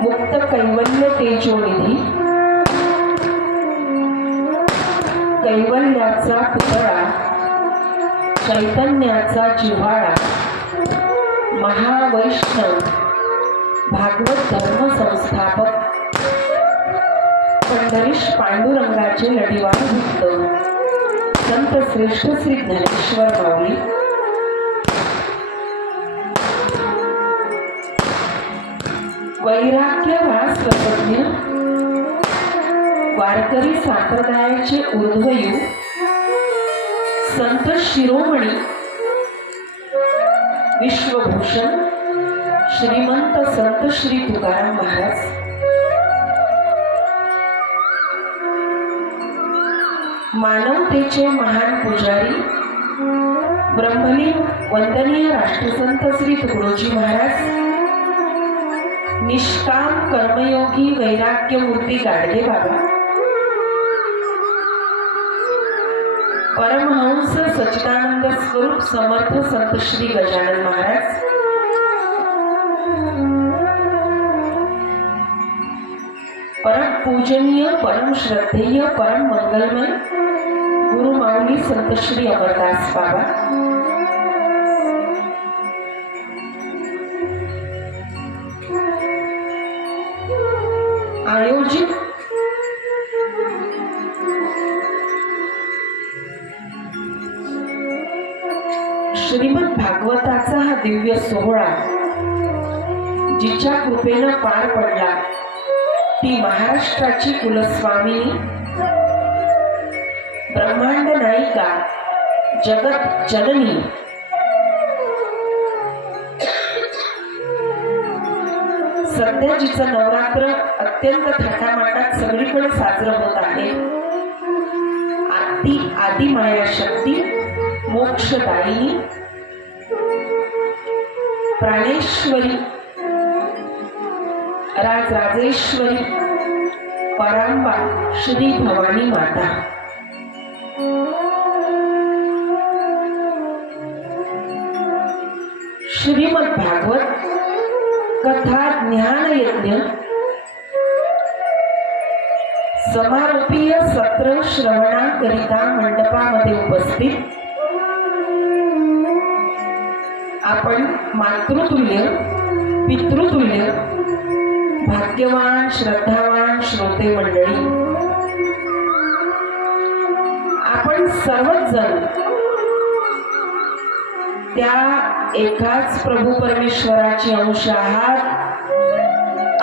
मुक्त कैवल्य तेजोनिधी, कैवल्याचा पुतळा, चैतन्याचा जिव्हाळा, महावैष्णव भागवत धर्म संस्थापक पंढरीश पांडुरंगाचे लढीवार भक्त संत श्रेष्ठ श्री ज्ञानेश्वर माऊली वैराग्यवास तत्त्वज्ञ वारकरी संप्रदायाचे ऊर्ध्वयू संत शिरोमणी विश्वभूषण श्रीमंत संत श्री तुकाराम महाराज, मानवतेचे महान पुजारी ब्रह्मलीन वंदनीय राष्ट्रसंत श्री तुकडोजी महाराज, निष्काम कर्मयोगी वैराग्यमूर्ती गाडगे बाबा, परमहंस सच्चिदानंद स्वरूप समर्थ संत श्री गजानन महाराज, परम पूजनीय परम श्रद्धेय परम मंगलमय गुरु माऊली संत श्री अमरदास बाबा, आयोजित श्रीमद भागवताचा हा दिव्य सोहळा जिच्या कृपेनं पार पडला ती महाराष्ट्राची कुलस्वामिनी, ब्रह्मांड नायिका, जगत जननी सध्या जिचं नवरात्र अत्यंत थाटामाटात सगळीकडे साजरं होत आहे, आदि माया शक्ती मोक्षदायिनी प्राणेश्वरी राजराजेश्वरी परांबा श्री भवानी माता, श्रीमद भागवत कथा ज्ञान यज्ञ समारोपीय सत्र श्रवणाकरिता मंडपामध्ये उपस्थित आपण मातृतुल्य पितृतुल्य भाग्यवान श्रद्धावान श्रोते मंडळी, आपण सर्वच जण त्या एकाच प्रभू परमेश्वराची अंश आहात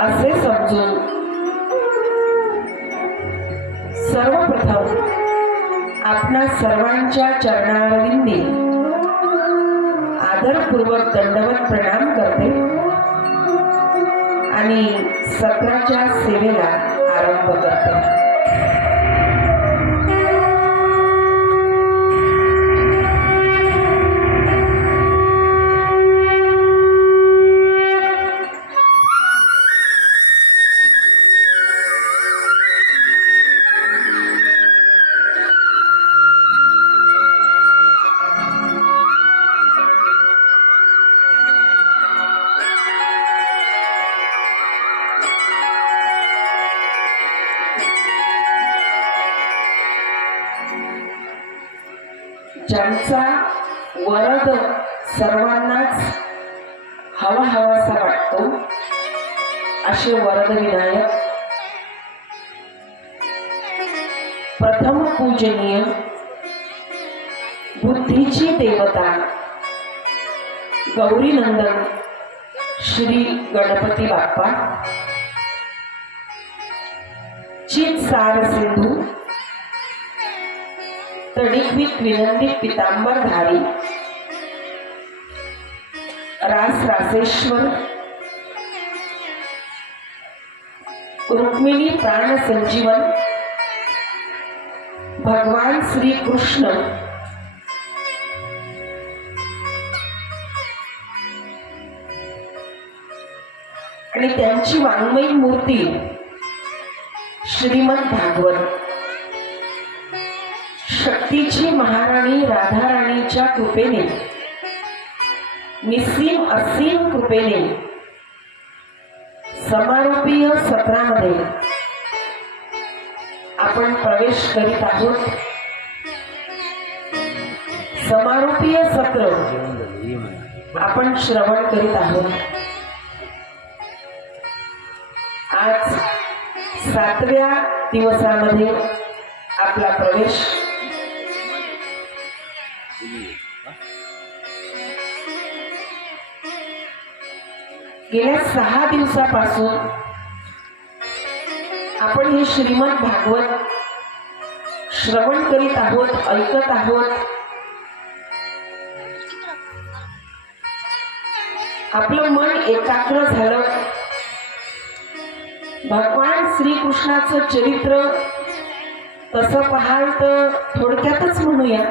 असे समजून सर्वप्रथम आपणा सर्वांच्या चरणारविंदी आदरपूर्वक दंडवत प्रणाम करते आणि सत्राच्या सेवेला आरंभ करते. ज्यांचा वरद सर्वांनाच हवाहवासा वाटतो असे वरद विनायक प्रथम पूजनीय बुद्धीची देवता गौरीनंदन श्री गणपती बाप्पा, चित सार सिंधू तडिकवित विनंदित पितांबरधारी रास रासेश्वर रुक्मिणी प्राण संजीवन भगवान श्री कृष्ण आणि त्यांची वाङ्मयी मूर्ती श्रीमद भागवत, शक्तीची महाराणी राधाराणीच्या कृपेने निसीम असीम कृपेने समारोपीय सत्रामध्ये आपण प्रवेश करीत आहोत. समारोपीय सत्र आपण श्रवण करीत आहोत. आज 7व्या दिवसामध्ये आपला प्रवेश. गेल्या 6 दिवसापासून आपण हे श्रीमद भागवत श्रवण करीत आहोत, ऐकत आहोत. आपलं मन एकाग्र झालं. भगवान श्रीकृष्णाचं चरित्र तसं पाहाल तर थोडक्यातच म्हणूया,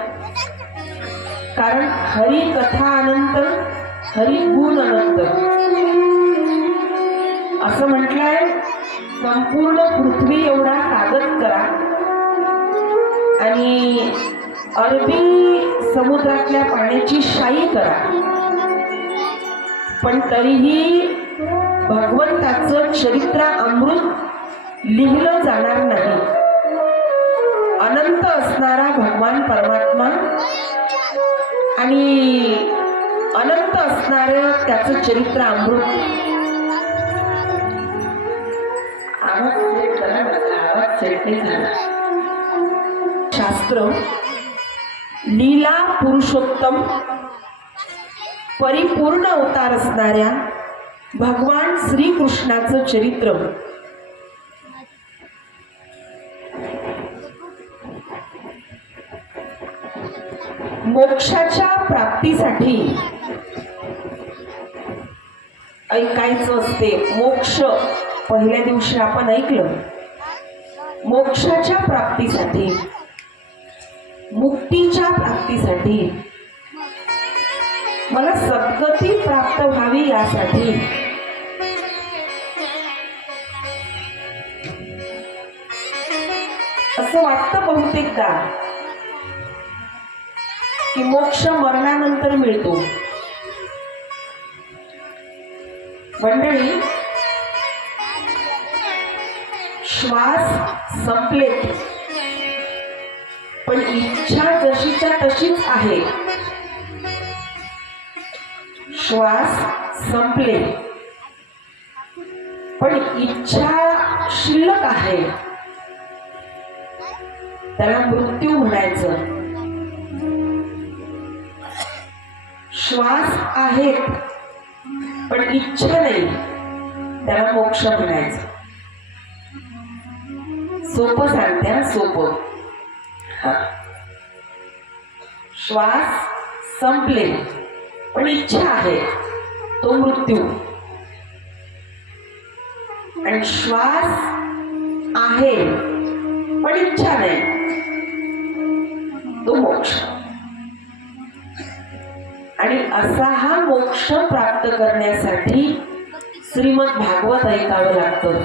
कारण हरी कथा अनंत, हरी गुण अनंत असं म्हटलंय. संपूर्ण पृथ्वी एवढा कागद करा आणि अरबी समुद्रातल्या पाण्याची शाई करा, पण तरीही भगवंताचं चरित्र अमृत लिहिलं जाणार नाही. अनंत असणारा भगवान परमात्मा आणि अनंत असणारं त्याचं चरित्र अमृत. आवाज सेट नाही झाला. शास्त्र लीला पुरुषोत्तम परिपूर्ण अवतार असणाऱ्या भगवान श्रीकृष्णाचं चरित्र मोक्षाच्या प्राप्तीसाठी ऐकायचं असते. मोक्ष पहिल्या दिवशी आपण ऐकलं. मोक्षाच्या प्राप्तीसाठी, मुक्तीच्या प्राप्तीसाठी, मला सद्गती प्राप्त व्हावी यासाठी असं वाटतं बहुतेकदा की मोक्ष मरणानंतर मिळतो. मंडळी, श्वास संपले पण इच्छा जशीच्या तशीच आहे. श्वास संपले पण इच्छा शिल्लक आहे. त्याला मृत्यू म्हणायचं. श्वास आहेत पण इच्छा नाही, त्याला मोक्ष म्हणायचं. सोपं सांगत्या, सोपं. श्वास संपले पण इच्छा आहे, तो मृत्यू. आणि श्वास आहे पण इच्छा नाही, तो मोक्ष. आणि असा हा मोक्ष प्राप्त करण्यासाठी श्रीमद भागवत ऐकावं लागतं.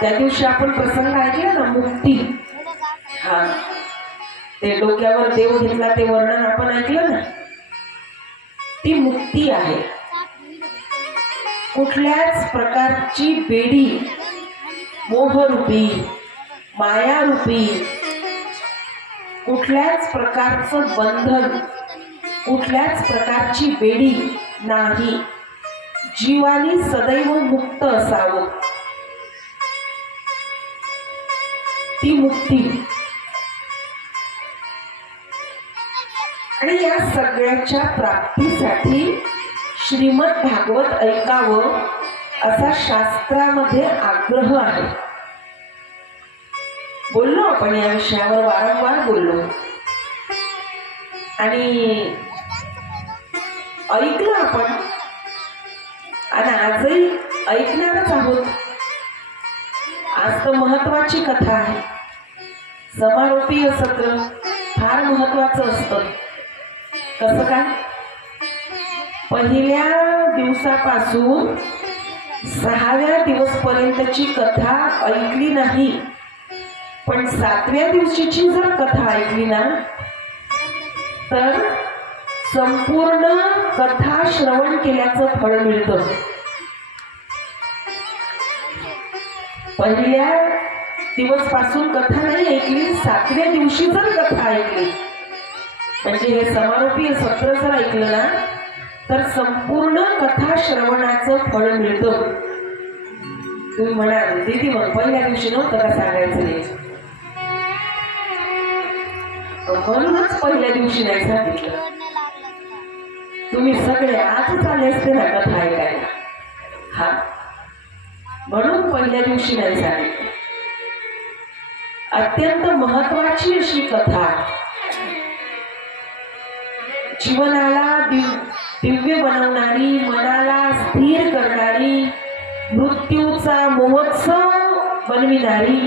त्या दिवशी आपण प्रसंग ऐकला ना, मुक्ती. ते डोक्यावर देव घेतला ते वर्णन आपण ऐकलं ना. ती मुक्ती आहे. कुठल्याच प्रकारची बेडी, मोहरूपी, मायारूपी, कुठल्याच प्रकारचं बंधन, कुठल्याच प्रकारची बेडी नाही. जीवानी सदैव मुक्त असावं, ती मुक्ती. आणि या सगळ्याच्या प्राप्तीसाठी श्रीमद भागवत ऐकावं असा शास्त्रामध्ये आग्रह आहे. बोललो आपण या विषयावर, वारंवार बोललो आणि ऐकलं आपण आणि आजही ऐकणारच आहोत. आज तर महत्वाची कथा आहे. समारोपीय सत्र फार महत्वाचं असतं. कसं काय? पहिल्या दिवसापासून 6व्या दिवसपर्यंतची कथा ऐकली नाही, पण 7व्या दिवशीची जर कथा ऐकली ना तर संपूर्ण कथा श्रवण केल्याचं फळ मिळतं. पहिल्या दिवस पासून कथा नाही ऐकली, 7व्या दिवशी जर कथा ऐकली म्हणजे हे समारोपीय सत्र जर ऐकलं ना तर संपूर्ण कथा श्रवणाचं फळ मिळतं. तुम्ही म्हणाल दीदी मग पहिल्या दिवशी नव्हतं का सांगायचं नाही, म्हणूनच पहिल्या दिवशी नाही सांगितलं. तुम्ही सगळे आजच आले असते ना कथा ऐकायला, हा म्हणून पहिल्या दिवशी नाही सांगितलं. अत्यंत महत्वाची अशी कथा, जीवनाला दिव्य बनवणारी, मनाला स्थिर करणारी, मृत्यूचा महोत्सव बनविणारी,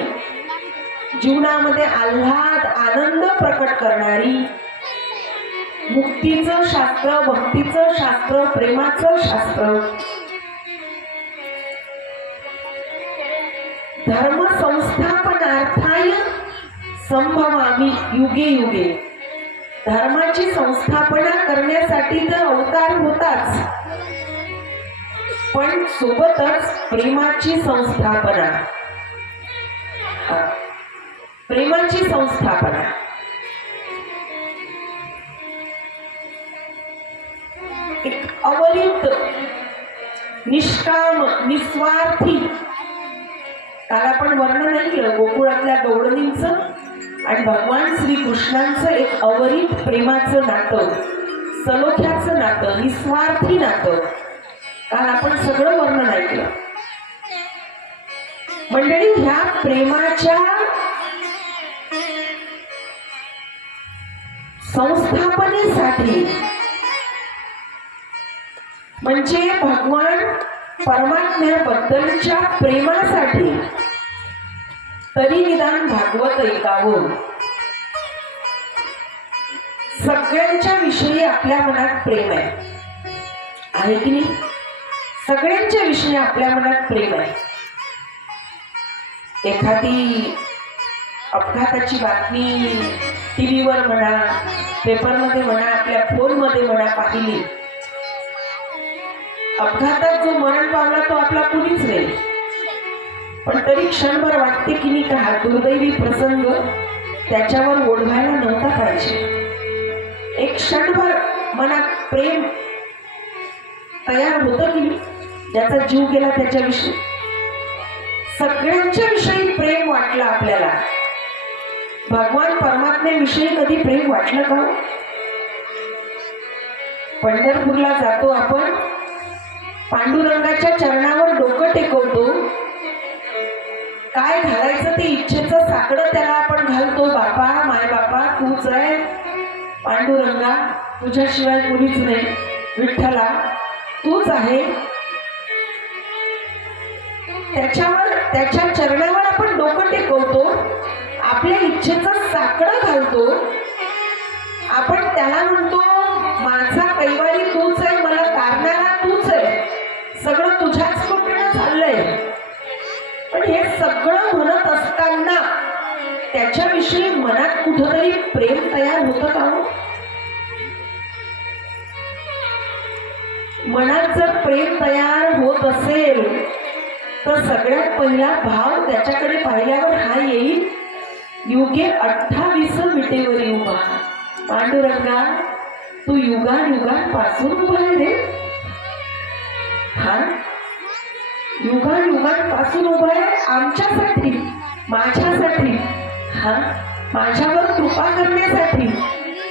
जीवनामध्ये आल्हाद आनंद प्रकट करणारी, मुक्तीचं शास्त्र, भक्तीचं शास्त्र, प्रेमाचं शास्त्र, धर्म संस्थापनार्थाय संभवामी युगे युगे. धर्माची संस्थापना करण्यासाठी तर अवतार होताच, पण सोबतच प्रेमाची संस्थापना, प्रेमाची संस्थापना. एक अवरित निष्काम निस्वार्थी, काल आपण वर्णन ऐकलं गोकुळातल्या गवळणींचं आणि भगवान श्रीकृष्णांचं एक अवरित प्रेमाचं नातं, सलोख्याचं नातं, निस्वार्थी नातं. काल आपण सगळं वर्णन ऐकलं. मंडळी, ह्या प्रेमाच्या संस्थापनेसाठी म्हणजे भगवान परमात्म्याबद्दलच्या प्रेमासाठी तरी निदान भागवत ऐकावं. सगळ्यांच्या विषयी आपल्या मनात प्रेम आहे की नाही? सगळ्यांच्या विषयी आपल्या मनात प्रेम आहे. एखादी अपघाताची बातमी टीव्हीवर म्हणा, पेपरमध्ये म्हणा, आपल्या फोनमध्ये म्हणा पाहिली, अपघातात जो मरण पावला तो आपला कुणीच नाही, पण तरी क्षणभर वाटते की नाही का हा दुर्दैवी प्रसंग त्याच्यावर ओढवायला नव्हता पाहिजे. एक क्षणभर मनात प्रेम तयार होतं की नाही, ज्याचा जीव गेला त्याच्याविषयी. सगळ्यांच्या विषयी प्रेम वाटलं आपल्याला. भगवान परमात्म्याविषयी कधी प्रेम वाटलं का? पंढरपूरला जातो आपण, पांडुरंगाच्या चरणावर डोकं टेकवतो, काय घालायचं ते इच्छेचं साकडं त्याला आपण घालतो. बापा, माय बापा तूच आहे, पांडुरंगा तुझ्याशिवाय कुणीच नाही, विठ्ठला तूच आहे. त्याच्या चरणावर आपण डोकं टेकवतो, आपल्या इच्छेचं साकडं घालतो. आपण त्याला म्हणतो माझा कैवारी तूच आहे, मला तारणारा तूच आहे, सगळं तुझ्याच कृपेनं चाललंय. पण हे सगळं म्हणत असताना त्याच्याविषयी मनात कुठंतरी प्रेम तयार होतं का? मनात जर प्रेम तयार होत असेल तर सगळ्यात पहिला भाव त्याच्याकडे पाहिल्यावर हा येईल, युगे 28 विटेवरी उभा. पांडुरंगा तू युगांपासून उभा आहे रे, हा युगांपासून उभा आहे आमच्यासाठी, माझ्यासाठी, हा माझ्यावर कृपा करण्यासाठी,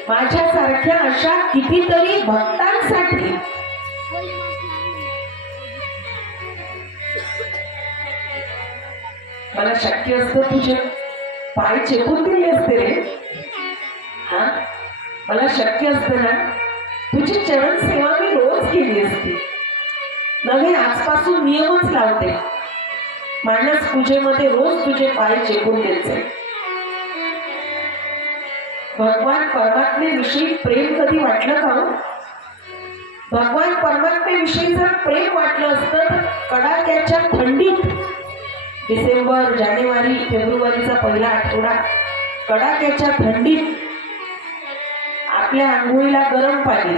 माझ्यासारख्या अशा कितीतरी भक्तांसाठी. मला शक्य असतं तुझे पाय चेपून दिले असते रे, हा मला शक्य असतं ना तुझी चरण सेवा मी रोज केली असती. नव्हे आजपासून नियमच लावते, मानस पूजेमध्ये रोज तुझे पाय चेपून द्यायचे. भगवान परमात्म्याविषयी प्रेम कधी वाटलं का? भगवान परमात्म्याविषयी जर प्रेम वाटलं असतं तर कडाक्याच्या थंडीत, डिसेंबर, जानेवारी, फेब्रुवारीचा पहिला आठवडा, कडाक्याच्या थंडीत आपल्या आंघोळीला गरम पाणी,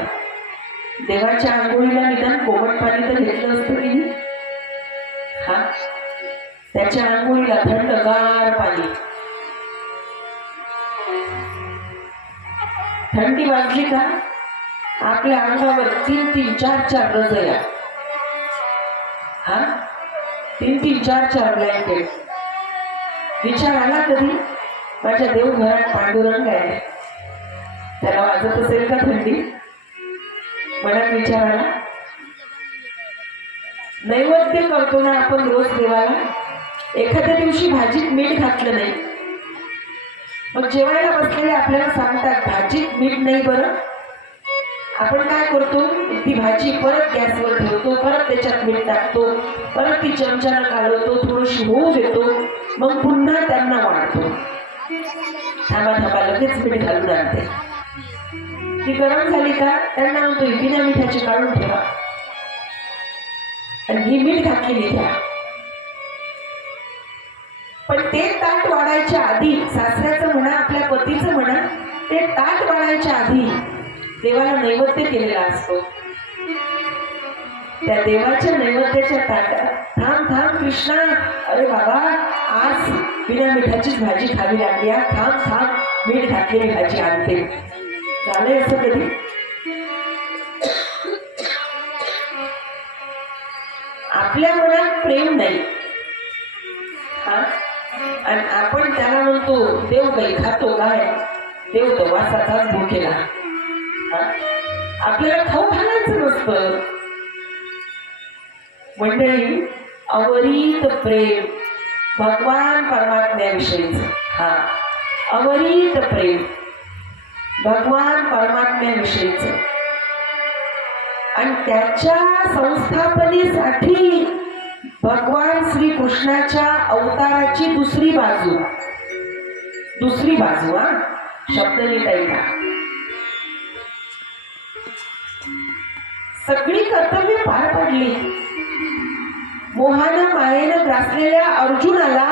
देवाच्या आंघोळीला निदान कोमट पाणी तर घेतलं असतं की नाही? हा, त्याच्या आंघोळीला थंडगार पाणी. थंडी वाजली का आपल्या अंगावर 3-3, 4-4 रजया, हा 3-3, 4-4 ब्लँकेट. विचार आला कधी माझ्या देवघरात पांडुरंग आहे, त्याला वाजत असेल का थंडी? मनात विचार आला. नैवेद्य करतो ना आपण रोज देवाला, एखाद्या दिवशी भाजीत मीठ घातलं नाही, मग जेवायला बसलेले आपल्याला सांगतात भाजीत मीठ नाही बरं. आपण काय करतो, ती भाजी परत गॅसवर ठेवतो, परत त्याच्यात मीठ टाकतो, परत ती चमच्यानं काढवतो, थोडीशी होऊ देतो, मग पुन्हा त्यांना वाढतो. थांबा थांबा लगेच मीठ घालून आणते. ती गरम झाली का त्यांना म्हणतो बिना मिठाची काढून ठेवा आणि ही मीठ घातलेली घ्या. पण ते ताट वाढायच्या आधी, सासऱ्याचं म्हणा आपल्या पतीचं म्हणा, ते ताट वाढायच्या आधी देवाला नैवेद्य केलेला असतो. त्या देवाच्या नैवेद्याच्या ताटात थांब थांब कृष्णा, अरे बाबा आज बिना मिठाचीच भाजी खावी लागली, थांब थांब मीठ घातलेली भाजी आणते. झालंय असं कधी? आपल्या मनात प्रेम नाही, हा, आणि आपण त्याला म्हणतो देव काही खातो काय, देव तर वासाचाच भुकेला. आपल्याला खाऊ घालायचं नसतं. मंडळी, अवरीत प्रेम भगवान परमात्म्याविषयीच, हा अवरीत प्रेम भगवान परमात्म्याविषयीच, आणि त्याच्या संस्थापनेसाठी भगवान श्री कृष्णाच्या अवताराची दुसरी बाजू, हा शब्द नीट ऐका. सगळी कर्तव्य पार पडली. मोहानं मायेनं ग्रासलेल्या अर्जुनाला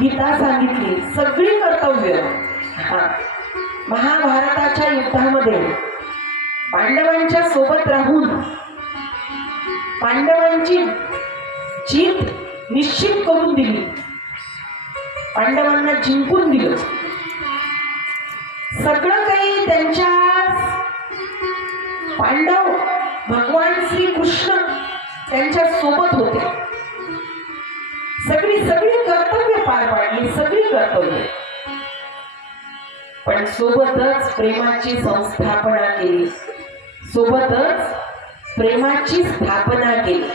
गीता सांगितली सगळी कर्तव्य. हा, महाभारताच्या युद्धामध्ये पांडवांच्या सोबत राहून पांडवांची जीत निश्चित करून दिली, पांडवांना जिंकून दिलं. सगळं काही त्यांच्या पांडव भगवान श्री कृष्ण त्यांच्या सोबत होते. सगळी कर्तव्य पार पाडली, सगळी कर्तव्य. पण सोबतच प्रेमाची संस्थापना केली, सोबतच प्रेमाची स्थापना केली.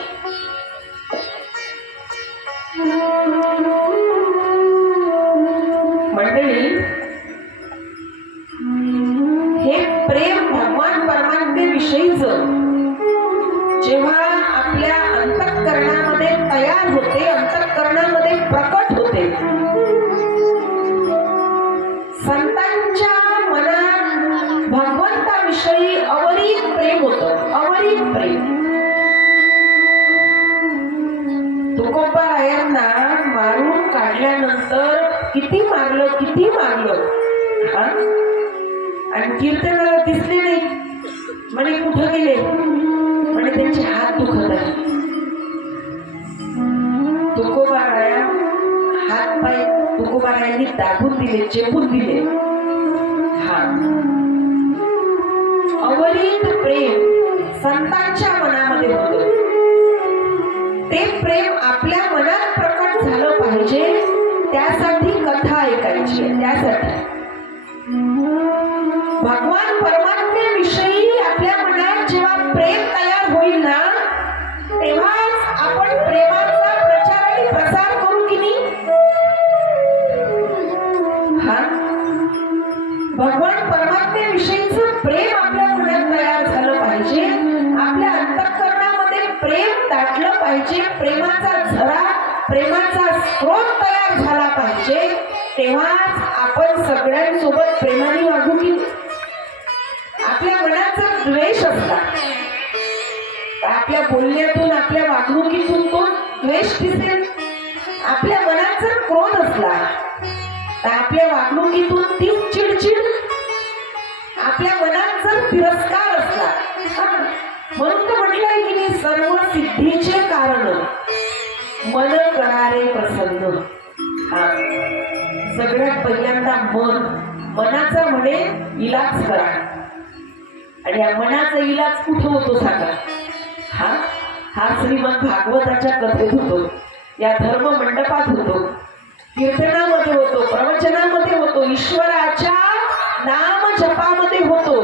मंडळी, हे प्रेम भगवान परमात्म्याविषयीच जेव्हा आपल्या अंतःकरणामध्ये तयार होते, अंतःकरणामध्ये प्रकट होते, संतांच्या मनात भगवंताविषयी अवरीत प्रेम होतं, अवरीत प्रेम. तुकोबारायांना मारून काढल्यानंतर किती मारलं, हा, आणि कीर्तनाला दिसले नाही, म्हणे कुठं गेले, म्हणे त्यांचे हात दुखत आहे. तुकोबाराया हात पाय तुकोबारायांनी दाबून दिले, चेपून दिले. हा, अवरीत प्रेम संतांच्या मनामध्ये होतं. ते प्रेम आपल्या मनात प्रकट झालं पाहिजे, त्यासाठी कथा ऐकायची. त्यासाठी भगवान परमात्म्याविषयी आपल्या मनात जेव्हा प्रेम तयार होईल ना, तेव्हाच आपण प्रेमाचा प्रचार आणि प्रसार करू की नाही. हा, भगवान परमात्म्याविषयीचं प्रेम आपल्या मनात तयार झालं पाहिजे, आपल्या अंतःकरणामध्ये प्रेम दाटलं पाहिजे, प्रेमाचा झरा, प्रेमाचा स्रोत तयार झाला पाहिजे. तेव्हाच आपण सगळ्यांसोबत प्रेमाने वागू की. आपल्या मनात जर द्वेष असला तर आपल्या बोलण्यातून, आपल्या वागणुकीतून तो द्वेष दिसेल. आपल्या मनात जर क्रोध असला तर आपल्या वागणुकीतून ती चिडचिड. आपल्या मनात जर तिरस्कार असला, म्हणून तर म्हटलंय की नाही, सर्व सिद्धीचे कारण मन करारे प्रसन्न. सगळ्यात पहिल्यांदा मनाचा म्हणे इलाज करा. आणि या मनाचा इलाज कुठं होतो सांगा? हा श्रीमद भागवताच्या कथेत होतो, या धर्म मंडपात होतो, कीर्तनामध्ये होतो, प्रवचनामध्ये होतो, ईश्वराच्या नाम जपामध्ये होतो.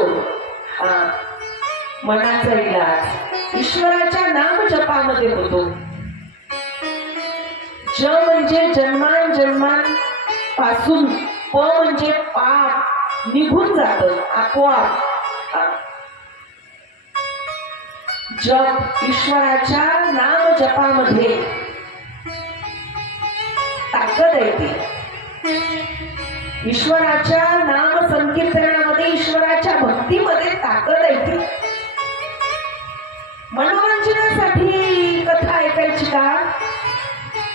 मनाचा इलाज ईश्वराच्या नाम जपामध्ये होतो. ज म्हणजे जन्मांपासून, प म्हणजे पाप निघून जात आपोआप. जप ईश्वराच्या नाम जपामध्ये ताकद येते. ईश्वराच्या नाम संकीर्तनामध्ये, ईश्वराच्या भक्तीमध्ये ताकद येते. मनोरंजनासाठी कथा ऐकायची का?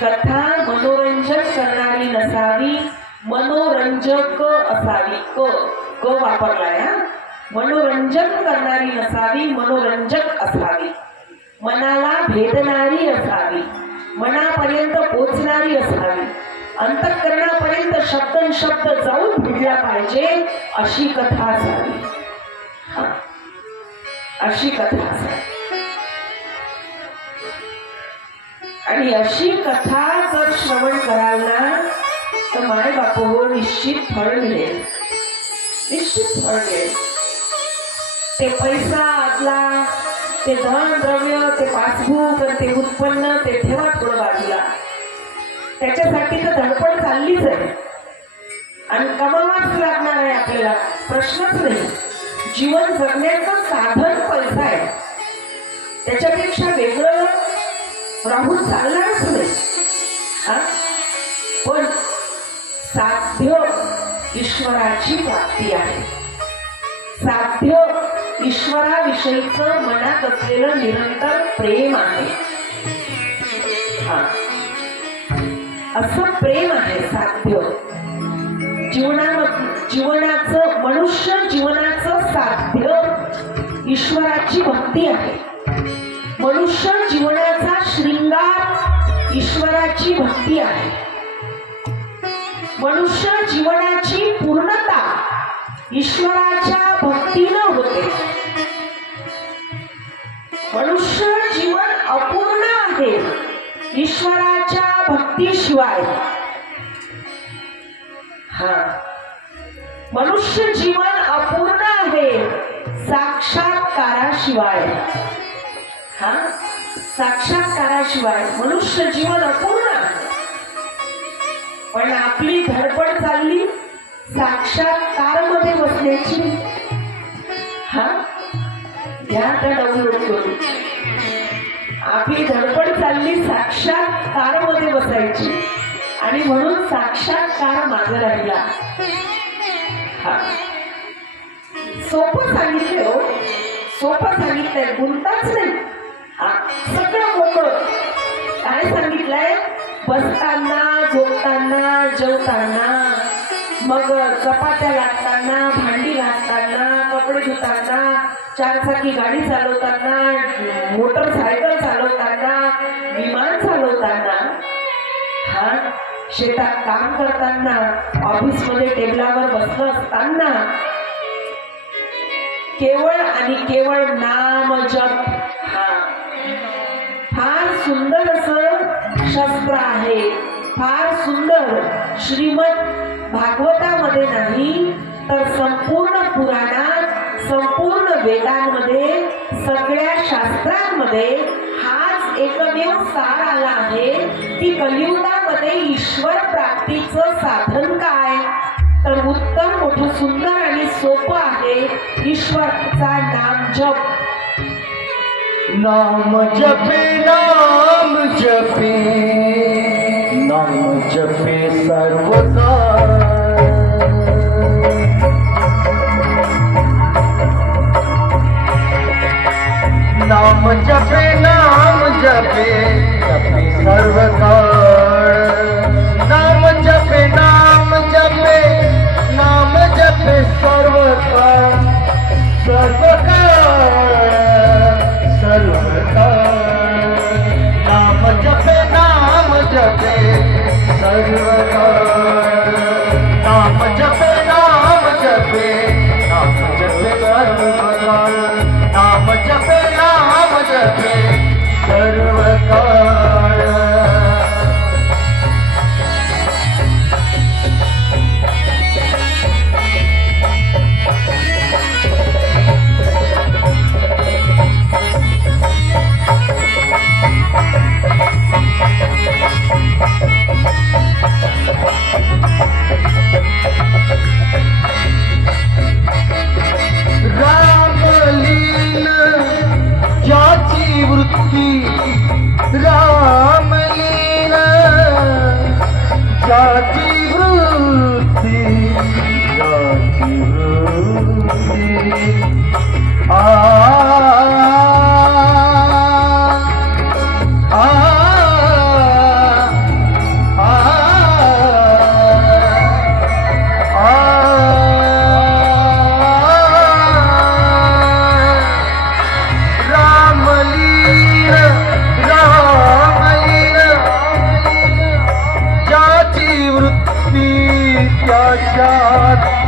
कथा मनोरंजन करणारी नसावी, मनोरंजक असावी. क वापरलाय. मनोरंजन करणारी नसावी, मनोरंजक असावी. मनाला भेदणारी असावी, मनापर्यंत पोचणारी असावी, अंतःकरणापर्यंत शब्द जाऊन भिडला पाहिजे अशी कथा असावी. अशी कथा असावी. आणि अशी कथा जर श्रवण कराल ना, तर माय बापू हो निश्चित फळ मिळेल, निश्चित फळ मिळेल. ते पैसा आदला, ते धन द्रव्य, ते पासबुक, ते उत्पन्न, ते ठेवा थोडं बाजूला. त्याच्यासाठी तर धडपड चाललीच आहे आणि कमावाच लागणार आहे आपल्याला, प्रश्नच नाही. जीवन जगण्याचं साधन पैसा आहे, त्याच्यापेक्षा वेगळं राहून चालणारच नाही. पण साध्य ईश्वराची प्राप्ती आहे. साध्य ईश्वराविषयीचं मनात असलेलं निरंतर प्रेम आहे. असं प्रेम आहे साध्य. जीवनाचं, मनुष्य जीवनाचं साध्य ईश्वराची भक्ती आहे. मनुष्य जीवनाचा श्रृंगार ईश्वराची भक्ती आहे. मनुष्य जीवनाची पूर्णता ईश्वराच्या भक्तीनं होते. मनुष्य जीवन अपूर्ण आहे ईश्वराच्या भक्तीशिवाय. मनुष्य जीवन अपूर्ण आहे साक्षात्काराशिवाय. साक्षात्काराशिवाय मनुष्य जीवन अपूर्ण आहे. पण आपली धडपड चालली साक्षात्कार मध्ये बसण्याची. घ्या त्या डाउनलोड करून. आपली धडपड चालली साक्षात्कार मध्ये बसायची आणि म्हणून साक्षात्कार मागे राहिला. सोपं सांगितलं हो, सोपं सांगितलंय, गुंताच नाही. सगळं मोकळं. काय सांगितलंय? बसताना, झोपताना, जेवताना, मग चपात्या लागताना, भांडी घासताना, कपडे धुताना, चारचाकी गाडी चालवताना, मोटरसायकल चालवताना, विमान चालवताना, शेतात काम करताना, ऑफिसमध्ये टेबलावर बसलं असताना केवळ आणि केवळ नाम जप. फार सुंदर असं शस्त्र आहे, फार सुंदर. श्रीमद भागवतामध्ये नाही तर संपूर्ण पुराणात, संपूर्ण वेदांमध्ये, सगळ्या शास्त्रांमध्ये हाच एकमेव सार आला आहे की कलियुगामध्ये ईश्वर प्राप्तीचं साधन काय? तर उत्तम, मोठं, सुंदर आणि सोपं आहे ईश्वरचा नाम जप. नाम जपे, नाम जपे, नाम जपे सर्वदा. नाम जपे, नाम जपे, जपे सर्वदा. नाम जपे, नाम जपे, नाम जपे सर्वदा. सर्व काळ नाम जपे नाम जपे नाम जपे सर्व काळ नाम जपे सर्व काळ रामलीन ज्याची वृत्ती रामलीन ज्याची वृत्ती ज्याची वृत्ती आ आ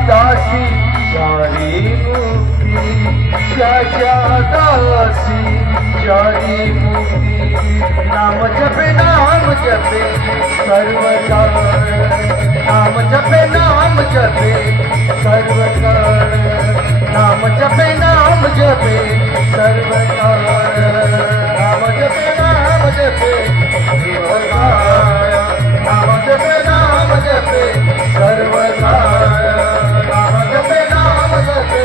दासी चारी मुक्ती त्याच्या दासी चारी मुक्ती नाम जपे सर्व काळ नाम जपे सर्व काळ नाम जपे सर्व काळ नाम जपे सर्व काळ नाम जपे सर्व काळ नाम जपे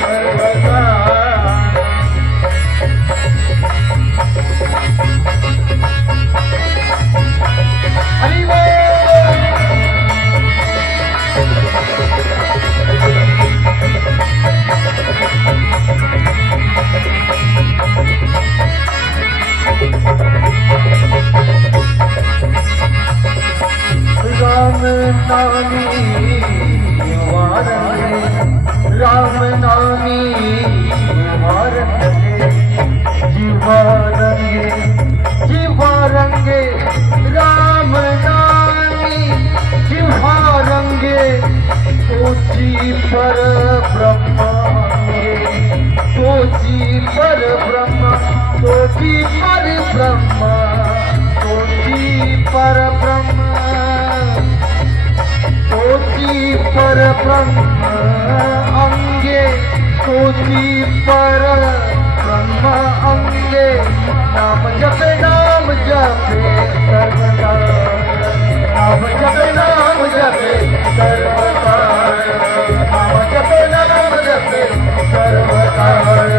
सर्व काळ हरि बोल राम नामी राम नामी जीवा रंगे राम नामी जीवा रंगे तोची पर ब्रह्मांगे तोची पर ब्रह्म तोची पर ब्रह्म तोची पर ब्रह्म तोची पर ब्रह्म अंगे तोची पर ब्रह्म अंगे नाम जपे सर्व काळ नाम जपे सर्व काळ नाम जपे सर्व काळ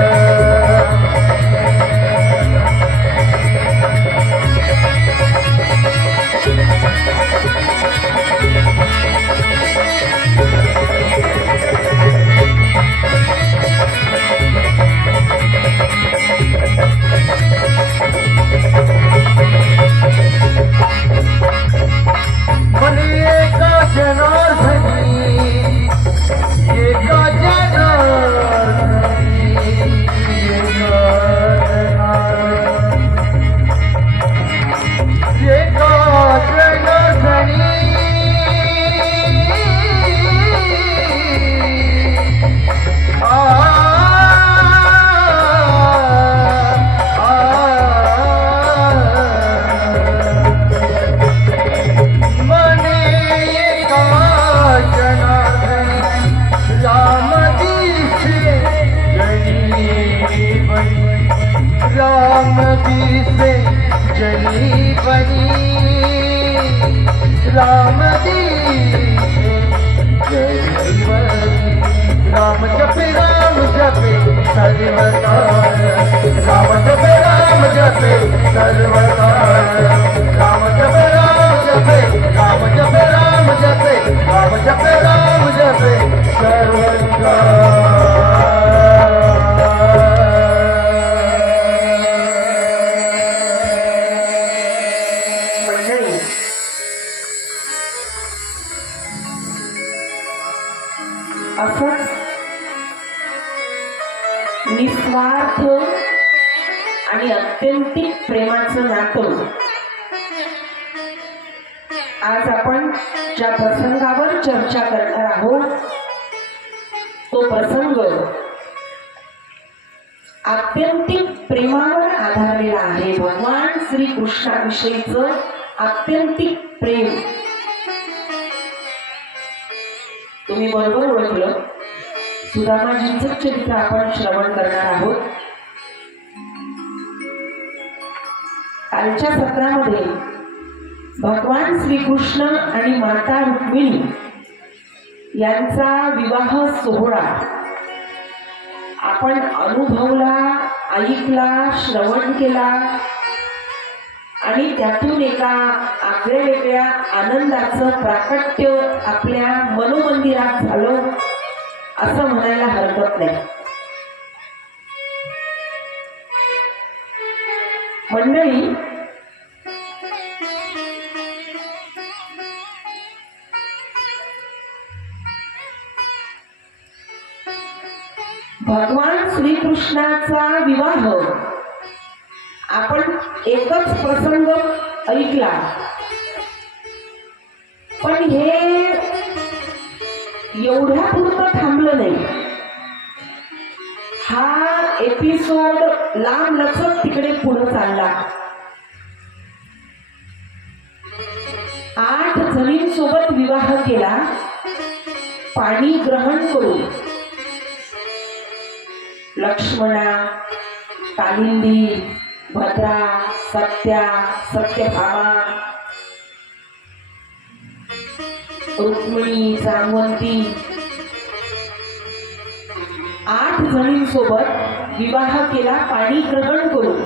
राम दी से जनी बनी राम दी से जनी बनी राम जपे सर्वकाल राम जपे सर्वकाल राम जपे राम जपे सर्वकाल असंच निस्वार्थ आणि अत्यंतिक प्रेमाचं नातं आज आपण ज्या प्रसंगावर चर्चा करणार आहोत तो प्रसंग आत्यंतिक प्रेमावर आधारलेला आहे. भगवान श्री कृष्णाविषयीचं आत्यंतिक प्रेम. तुम्ही बरोबर ओळखलं, सुदामाजींचं चरित्र आपण श्रवण करणार आहोत. कालच्या सत्रामध्ये भगवान श्रीकृष्ण आणि माता रुक्मिणी यांचा विवाह सोहळा आपण अनुभवला, ऐकला, श्रवण केला आणि त्यातून एका आगळ्या वेगळ्या आनंदाचं प्राकट्य आपल्या मनोमंदिरात झालं असं म्हणायला हरकत नाही. मंडळी, भगवान श्रीकृष्णाचा विवाह आपण एकच प्रसंग ऐकला, पण हे एवढ्या पुरतं थांबलं नाही. हा एपिसोड लांब लचक तिकडे पुढे चालला. 8 जणींसोबत विवाह केला, पाणी ग्रहण करून. लक्ष्मणा, कालिंदी, भद्रा, सत्या, सत्यभामा, रुक्मिणी, जांवंती 8 जणींसोबत विवाह केला, पाणी ग्रहण करून,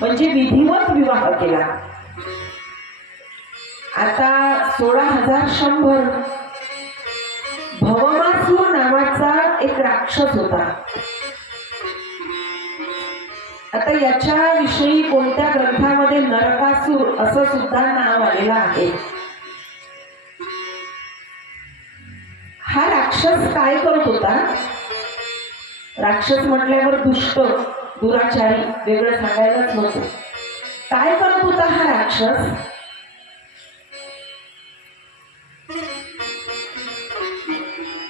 म्हणजे विधिवत विवाह केला. आता 16,100 भवमासूर नावाचा एक राक्षस होता. आता याच्याविषयी कोणत्या ग्रंथामध्ये नरकासूर असं सुद्धा नाव आलेलं आहे. हा राक्षस काय करत होता? राक्षस म्हटल्यावर दुष्ट, दुराचारी, वेगळं सांगायलाच नको. काय करत होता हा राक्षस?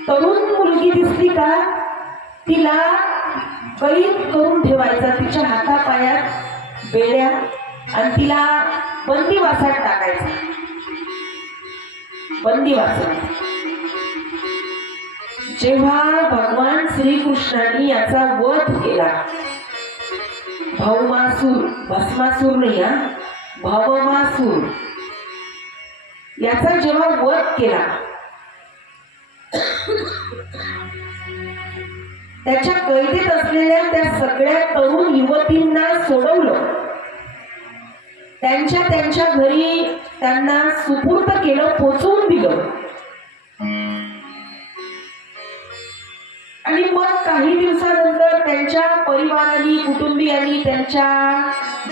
तरुण मुलगी दिसली का तिला कैद करून ठेवायचा, तिच्या हातापायात बेड्या, आणि तिला बंदिवासात टाकायचा. बंदिवासात. जेव्हा भगवान श्रीकृष्णाने याचा वध केला, भवमासूर, भस्मासूर नाही हा, भवमासूर याचा जेव्हा वध केला, त्याच्या कैदेत असलेल्या त्या सगळ्या तरुण युवतींना सोडवलं. त्यांच्या घरी त्यांना सुपूर्द केलं, पोचवून दिलं. आणि मग काही दिवसानंतर त्यांच्या परिवाराने, कुटुंबियांनी त्यांच्या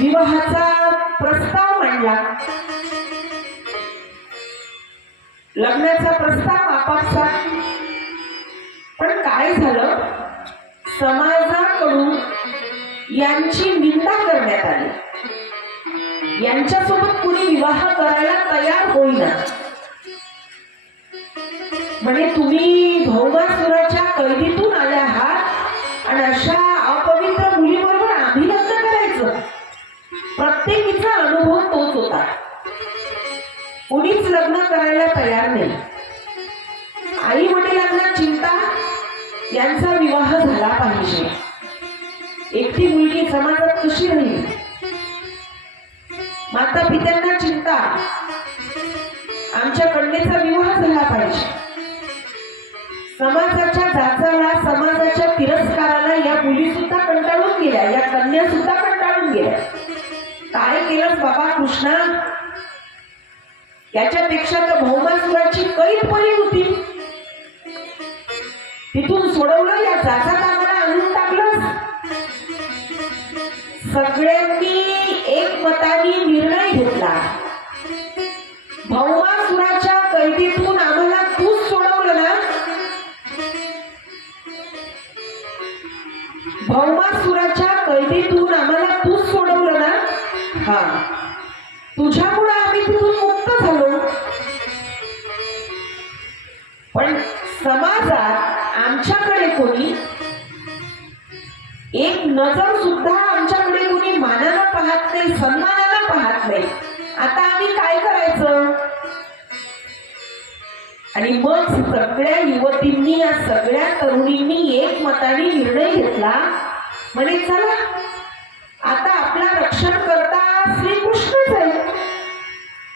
विवाहाचा प्रस्ताव मांडला. लग्नाचा प्रस्ताव आपापसात. पण काय झालं? समाजाकडून यांची निंदा करण्यात आली. यांच्यासोबत कुणी विवाह करायला तयार होईना. म्हणजे तुम्ही भौमासुराच्या कैदीतून आले आहात आणि अशा अपवित्र मुलीबरोबर आम्ही लग्न करायचं? प्रत्येकीचा अनुभव तोच होता. कुणीच लग्न करायला तयार नाही. आई वडिलांना चिंता, यांचा विवाह झाला पाहिजे. एकटी मुलगी समाजात कशी राहील? माता पित्यांना चिंता, आमच्या कन्येचा विवाह झाला पाहिजे. समाजाच्या जाचाला, समाजाच्या तिरस्काराला या मुली सुद्धा कंटाळून गेल्या, या कन्या सुद्धा कंटाळून गेल्या. काय केलंस बाबा कृष्णा? याच्यापेक्षा तर भौमासुराची कैद बरी होती. तिथून सोडवलं, या जाचा कामाला आणून टाकलं. सगळ्यांनी एकमताने निर्णय घेतला, भौमासुराच्या कैदीतून आम्हाला तूच सोडवलं ना, भौमासुराच्या कैदीतून आम्हाला तूच सोडवलं ना, हा, तुझ्यामुळे आम्ही तिथून मुक्त झालो. नजर सुद्धा आमच्याकडे कुणी मानानं पाहत नाही, सन्मानानं पाहत नाही. आता आम्ही काय करायचं? आणि मग सगळ्या युवतींनी, या सगळ्या तरुणींनी एकमताने निर्णय घेतला, म्हणे चला आता आपला रक्षण करता श्रीकृष्णच आहे,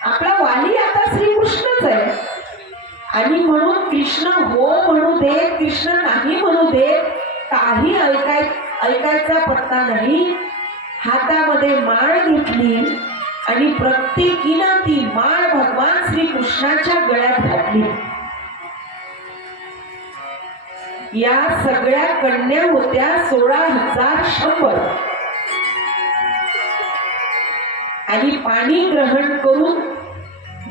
आपला वाली आता श्रीकृष्णच आहे. आणि म्हणून कृष्ण हो म्हणू देत, कृष्ण नाही म्हणू देत, काही ऐकायचा पत्ता नाही. हातामध्ये माळ घेतली आणि प्रत्येकीनं ती माळ भगवान श्रीकृष्णाच्या गळ्यात घातली. या सगळ्या कन्या होत्या 16,100. आणि पाणी ग्रहण करून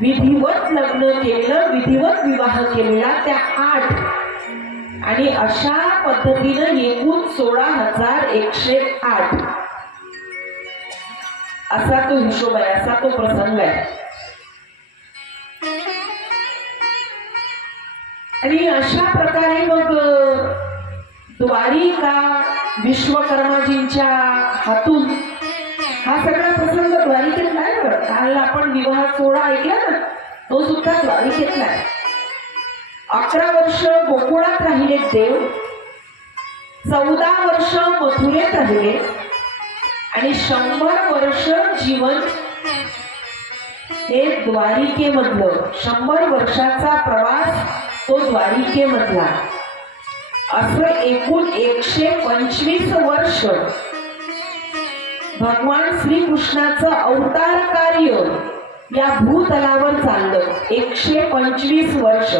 विधिवत लग्न केलं, विधिवत विवाह केलेला त्या 8. आणि अशा पद्धतीनं एकूण 16,108 असा तो हिशोब आहे, असा तो प्रसंग आहे. आणि अशा प्रकारे मग द्वारिका विश्वकर्माजींच्या हातून हा सगळा प्रसंग द्वारिकेत नाही. काल आपण विवाह सोहळा ऐकला ना, तो सुद्धा द्वारिकेतला आहे. 11 वर्ष गोकुळात राहिले देव, 14 वर्ष मथुरेत राहिले आणि 100 वर्ष जीवन हे द्वारिकेमधलं, 100 वर्षाचा प्रवास तो द्वारिकेमधला. असं एकूण 125 वर्ष भगवान श्रीकृष्णाचं अवतार कार्य या भूतलावर चाललं. 125 वर्ष.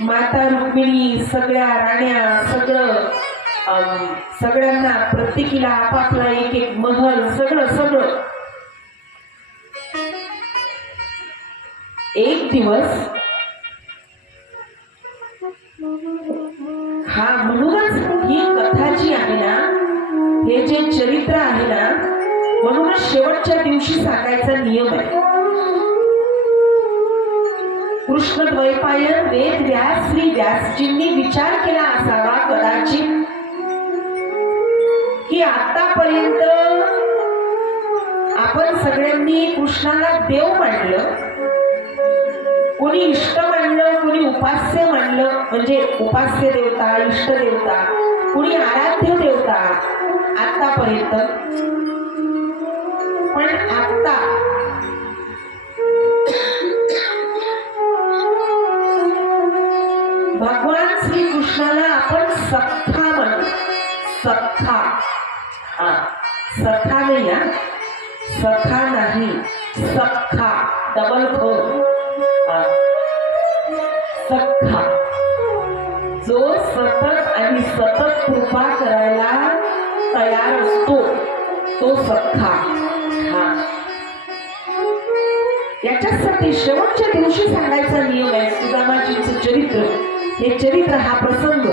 माता रुक्मिणी, सगळ्या राण्या, सगळ्यांना प्रत्येकीला आपापला एक एक महल, सगळं. एक दिवस हा, म्हणूनच ही कथा जी आहे ना, हे जे चरित्र आहे ना, म्हणूनच शेवटच्या दिवशी सांगायचा नियम आहे. कृष्ण द्वैपायन वेद व्यास श्री व्यासजींनी विचार केला असावा कदाचित की आतापर्यंत आपण सगळ्यांनी कृष्णाला देव मानलं, कोणी इष्ट मानलं, कोणी उपास्य मानलं, म्हणजे उपास्य देवता, इष्ट देवता, कोणी आराध्य देवता आतापर्यंत. पण आता भगवान श्रीकृष्णाला आपण सख्खा म्हणू. सख्खा, सखा नाही ना, सखा नाही, सख्खा, डबल खो. सख्खा, जो सतत आणि सतत कृपा करायला तयार असतो, तो सख्खा. याच्यासाठी शेवटच्या दिवशी सांगायचा नियम आहे सुदामाजींचं चरित्र. हे चरित्र, हा प्रसंग.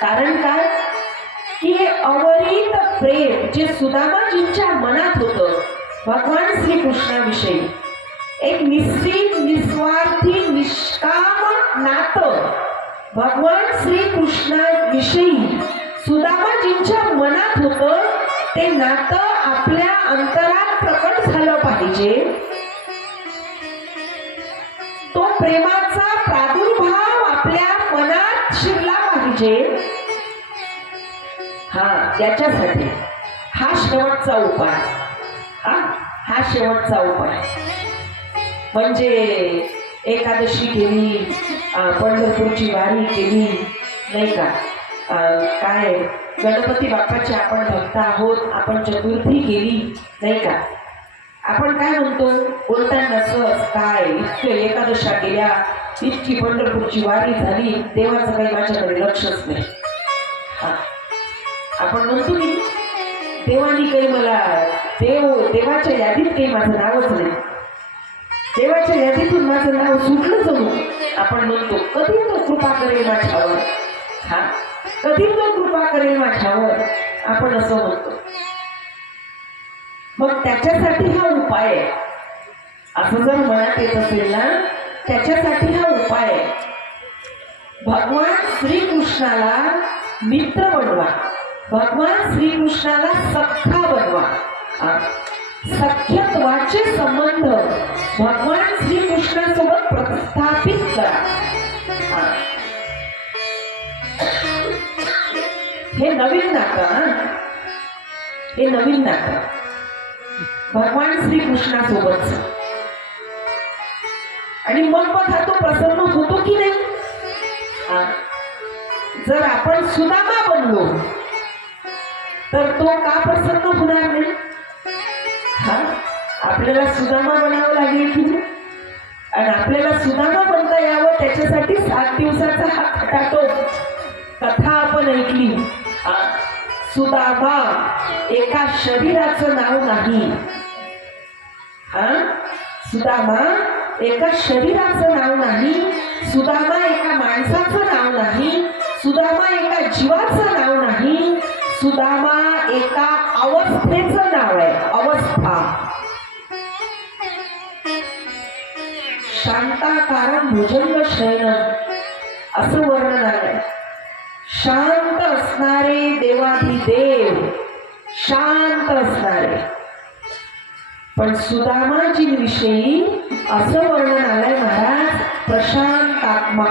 कारण काय की हे अवरित प्रेम जे सुदामाजींच्या मनात होतं भगवान श्रीकृष्णाविषयी, एक निश्चित, निस्वार्थी, निष्काम नातं भगवान श्रीकृष्णाविषयी सुदामाजींच्या मनात होतं. ते नातं आपल्या अंतरात प्रकट झालं पाहिजे. तो प्रेमाचा प्रादुर्भाव आपल्या मनात शिरला पाहिजे. त्याच्यासाठी हा शेवटचा उपाय. हा शेवटचा उपाय म्हणजे एकादशी केली, पंढरपूरची वारी केली, नाही का, काय गणपती बाप्पाचे आपण भक्त आहोत, आपण चतुर्थी केली, नाही का, आपण काय म्हणतो बोलताना सहज, काय इतकं एकादशा केल्या, इतकी पंढरपूरची वारी झाली, देवाचं काही माझ्याकडे लक्षच नाही. आपण म्हणतो की देवानी काही मला, देवाच्या यादीत काही माझं नावच नाही, देवाच्या यादीतून माझं नाव सुटलंच म्हणून आपण म्हणतो. कधी तो कृपा करेल माझ्यावर, कधी तो कृपा करेल माझ्यावर, आपण असं म्हणतो. मग त्याच्यासाठी हा उपाय आहे. असं जर मनात येत असेल ना, त्याच्यासाठी हा उपाय आहे. भगवान श्रीकृष्णाला मित्र बनवा, भगवान श्रीकृष्णाला सख्खा बनवा. सख्यत्वाचे संबंध भगवान श्रीकृष्णासोबत प्रस्थापित करा. हे नवीन नातं, हे नवीन नातं भगवान श्रीकृष्णासोबतच. आणि मग बघा तो प्रसन्न होतो की नाही. जर आपण सुदामा बनलो तर तो का प्रसन्न होणार नाही. आपल्याला सुदामा बनावं लागेल की नाही. आणि आपल्याला सुदामा बनता यावं त्याच्यासाठी 7 दिवसाचा हा खटाटोप कथा आपण ऐकली. सुदामा एका शरीराचं नाव नाही. सुदामा एका शरीराचं नाव नाही. सुदामा एका माणसाचं नाव नाही. सुदामा एका जीवाचं नाव नाही. सुदामा एका अवस्थेचं नाव आहे. अवस्था. शांताकारं भुजंग शयनं असं वर्णन आहे. शांत असणारे देवाधिदेव, शांत असणारे. पण सुदामाजी विषयी असं वर्णन आलंय महाराज, प्रशांत आत्मा.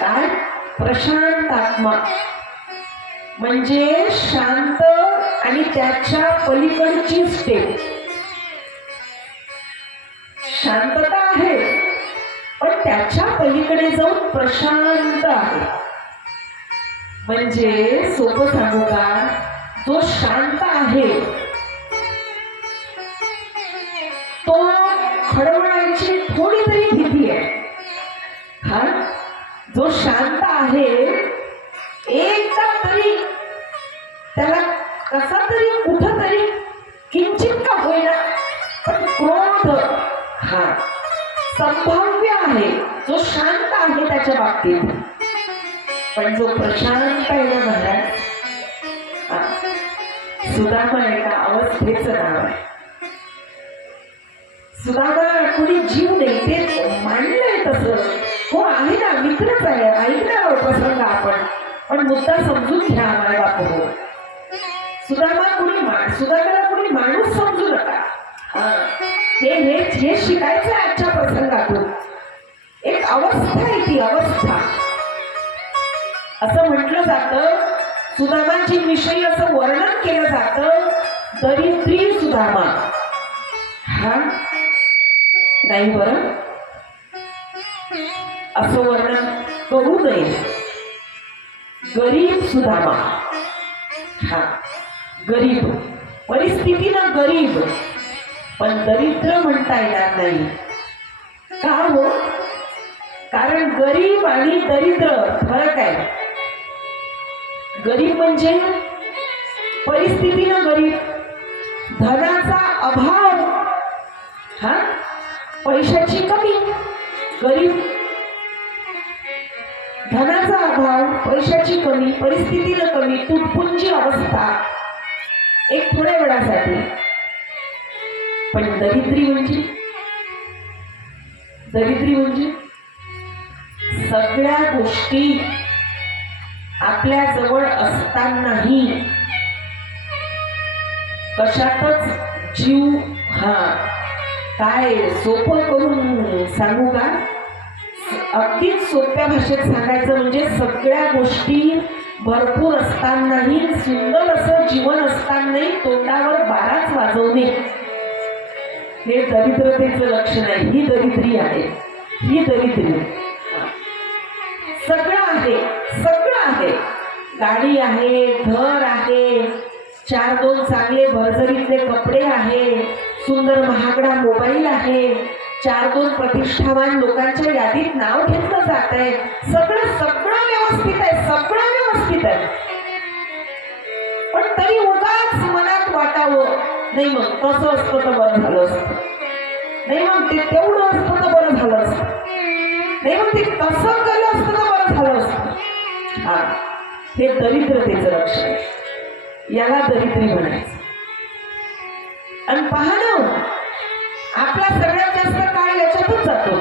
काय? प्रशांत आत्मा म्हणजे शांत आणि त्याच्या पलीकडची स्टेप. शांतता आहे पण त्याच्या पलीकडे जाऊन प्रशांत आहे. म्हणजे सोपं सांगू का, जो शांत आहे तो खडबडायची थोडी तरी भीती आहे. जो शांत आहे एकदा तरी त्याला कसा तरी कुठं तरी किंचित का होईना पण क्रोध संभाव्य आहे. जो शांत आहे त्याच्या बाबतीत. पण जो प्रशांत आहे ना महाराज, सुदामा एका अवस्थेचं नाव आहे. सुदामा कुणी जीव नाही, ते मांडलंय तसं. हो आहे ना, मित्रच आहे. ऐकणार प्रसंग आपण, पण मुद्दा समजून घ्या माय बाप. हो, सुदामाला कुणी माणूस समजू नका. हे शिकायचं आजच्या प्रसंगातून. एक अवस्था आहे ती अवस्था. असं म्हटलं जातं, सुदामाची विषयी असं वर्णन केलं जातं, दरिद्री सुदामा. नाही बरं, असं वर्णन करू नये. गरीब सुदामा. गरीब, परिस्थितीनं गरीब, पण दरिद्र म्हणता येणार नाही. का हो? कारण गरीब आणि दरिद्र फरक आहे. गरीब म्हणजे परिस्थितीनं गरीब, धनाचा अभाव, पैशाची कमी. गरीब, धनाचा अभाव, पैशाची कमी, परिस्थितीनं कमी, तुटपुंजी अवस्था एक थोड्या वेळासाठी. पण दरिद्री म्हणजे सगळ्या गोष्टी आपल्या जवळ असतानाही कशातच जीव. काय सोपं करून सांगू का, अगदीच सोप्या भाषेत सांगायचं म्हणजे सगळ्या गोष्टी भरपूर असतानाही, सुंदर असं जीवन असतानाही तोंडावर बाराच वाजवणे, हे दरिद्रतेचं लक्षण आहे. ही दरिद्री आहे. ही दरिद्री. सगळं आहे, सगळं आहे. गाडी आहे, घर आहे, 4-2 चांगले भरभरीतले कपडे आहे, सुंदर महागडा मोबाईल आहे, 4-2 प्रतिष्ठावान लोकांच्या यादीत नाव घेतलं जात आहे. सगळं व्यवस्थित आहे, सगळं व्यवस्थित आहे. पण तरी उगाच मनात वाटावं, नाही मग तसं असतं तर बरं झालं असतं, नाही मग ते तेवढं असतं तर बरं झालं असतं, नाही मग ते तसं केलं असतं तर बरं झालं असतं. हे दरिद्रतेचं लक्षण. याला दरिद्री म्हणायचं. आणि पहा ना, आपला सगळ्यात जास्त काळ याच्यातच जातो.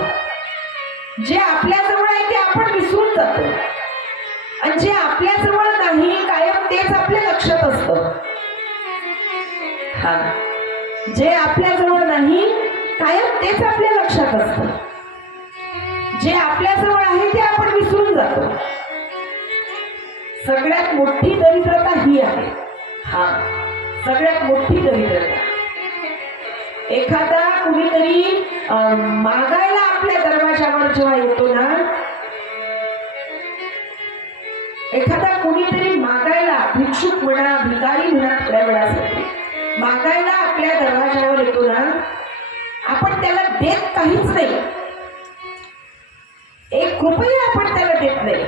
जे आपल्याजवळ आहे ते आपण विसरून जातो आणि जे आपल्याजवळ नाही कायम तेच आपल्या लक्षात असतं. हा, जे आपल्याजवळ नाही कायम तेच आपल्या लक्षात असतं. जे आपल्याजवळ आहे ते आपण विसरून जातो. सगळ्यात मोठी दरिद्रता ही आहे. हा, सगळ्यात मोठी दरिद्रता. एखादा कुणीतरी मागायला आपल्या दरवाजावर जेव्हा येतो ना, एखादा कुणीतरी मागायला, भिक्षुक म्हणा भिकारी म्हणा, थोड्या वेळासाठी मागायला आपल्या दरवाजावर येतो ना, आपण त्याला देत काहीच नाही. 1 रुपया आपण त्याला देत नाही.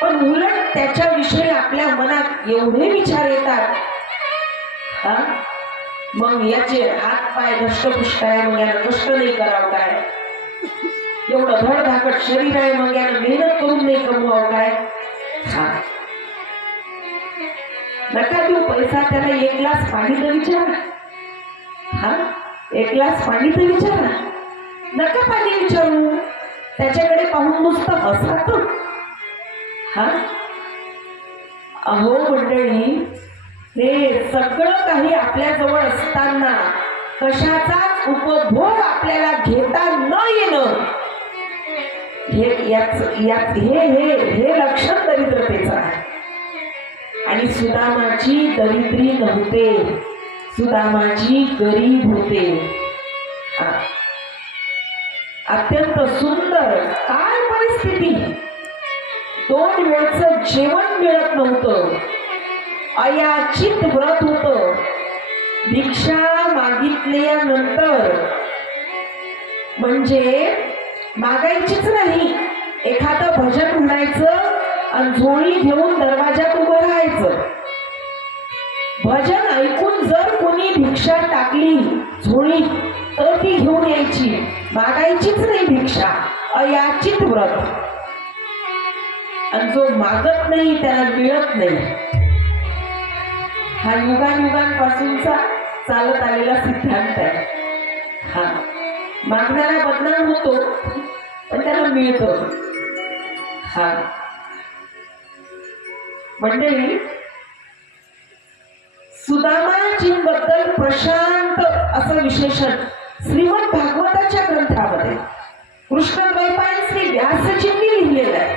पण उलट त्याच्याविषयी आपल्या मनात एवढे विचार येतात, हा, मग याचे हात पाय धष्टपुष्ट आहे, मग याला कष्ट नाही करावं काय, एवढं धडधाकट शरीर आहे, मग याला मेहनत करून नाही कमवावं काय. हा, नका देऊ पैसा त्याला, 1 ग्लास पाणी तर विचारा. हा, 1 ग्लास पाणी तर विचारा. नका पाणी विचारू, त्याच्याकडे पाहून नुसतं हसा तो. हा, अहो मंडळी, हे सगळं काही आपल्याजवळ असताना कशाचाच उपभोग आपल्याला घेता न येणं, हे लक्षण दरिद्रतेचं आहे. आणि सुदामाची दरिद्री नव्हते, सुदामाची गरीब होते. अत्यंत सुंदर काय परिस्थिती. 2 वेळचं जेवण मिळत नव्हतं, अयाचित व्रत होतं. भिक्षा मागितल्यानंतर म्हणजे मागायचीच नाही, एखादं भजन म्हणायचं आणि झोळी घेऊन दरवाजात उभं राहायचं. भजन ऐकून जर कोणी भिक्षा टाकली झोळी तर ती घेऊन यायची, मागायचीच नाही भिक्षा. अयाचित व्रत. आणि जो मागत नाही त्याला मिळत नाही. हा युगांपासूनचा चालत आलेला सिद्धांत आहे. हा, मागणारा बदनाम होतो पण त्याला मिळतो. हा, मंडळी, सुदामाजींबद्दल प्रशांत असं विशेषण श्रीमद भागवताच्या ग्रंथामध्ये कृष्णद्वैपायन श्री व्यासजींनी लिहिलेलं आहे.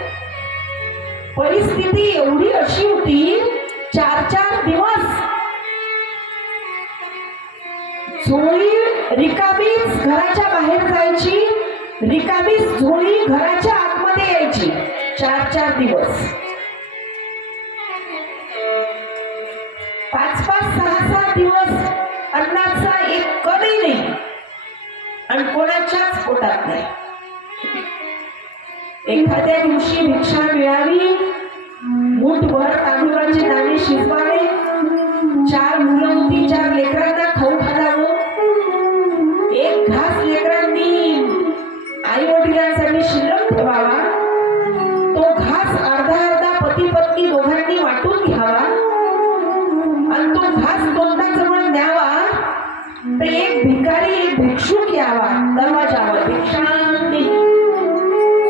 परिस्थिती एवढी अशी होती, 4 दिवस झोळी रिकामीच घराच्या बाहेर जायची, रिकामीच झोळी घराच्या आतमध्ये यायची. 4 दिवस, 5-5, 6-6 दिवस अन्नाचा एक कणही नाही आणि कोणाच्याच पोटात नाही. एखाद्या दिवशी भिक्षा मिळावी, मूठभर तांदूळाचे दाणे शिजवावे, 4 मुलं होती, 4 लेकरांना खाऊ घालावं. 1 घास लेकरांनी आई वडिलांसाठी शिल्लक ठेवावा. तो घास अर्धा पती पत्नी दोघांनी वाटून घ्यावा आणि तो घास तोंडाजवळ न्यावा. तर एक भिकारी, एक भिक्षुक यावा दरवाजावर भिक्षांती.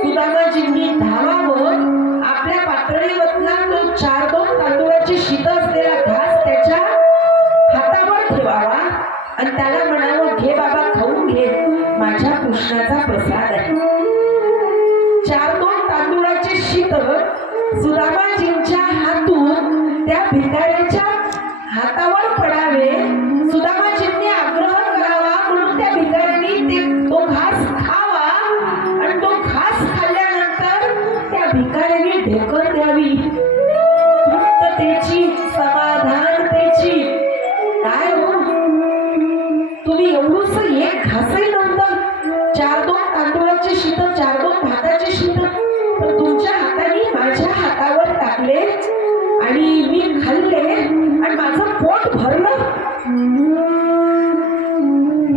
सुदामाजींनी धावावं, आपल्या पातळीवरला तो 4-2 तांदूळाची शीत असलेला घास त्याच्या हातावर ठेवावा आणि त्याला म्हणावं, घे बाबा खाऊन घे, माझ्या कृष्णाचा प्रसाद आहे. 4-2 तांदूळाचे शीत सुदामाजींच्या हातून त्या भिकाऱ्याच्या हातावर पडावे. सुदामाजींनी आग्रह करावा म्हणून त्या भिकाऱ्यांनी तो घास खावा आणि तो घास खाल्ल्यानंतर त्या भिकाऱ्यांनी ढेकर द्यावी. तृप्ततेची, समाधानतेची. काय हो, तुम्ही एवढूस एक घासही नव्हतं, 4-2 तांदूळाचे शीत, 4-2 भाताचे शीत, तर तुमच्या हाताने माझ्या हातावर टाकले आणि मी खाल्ले आणि माझं पोट भरलं.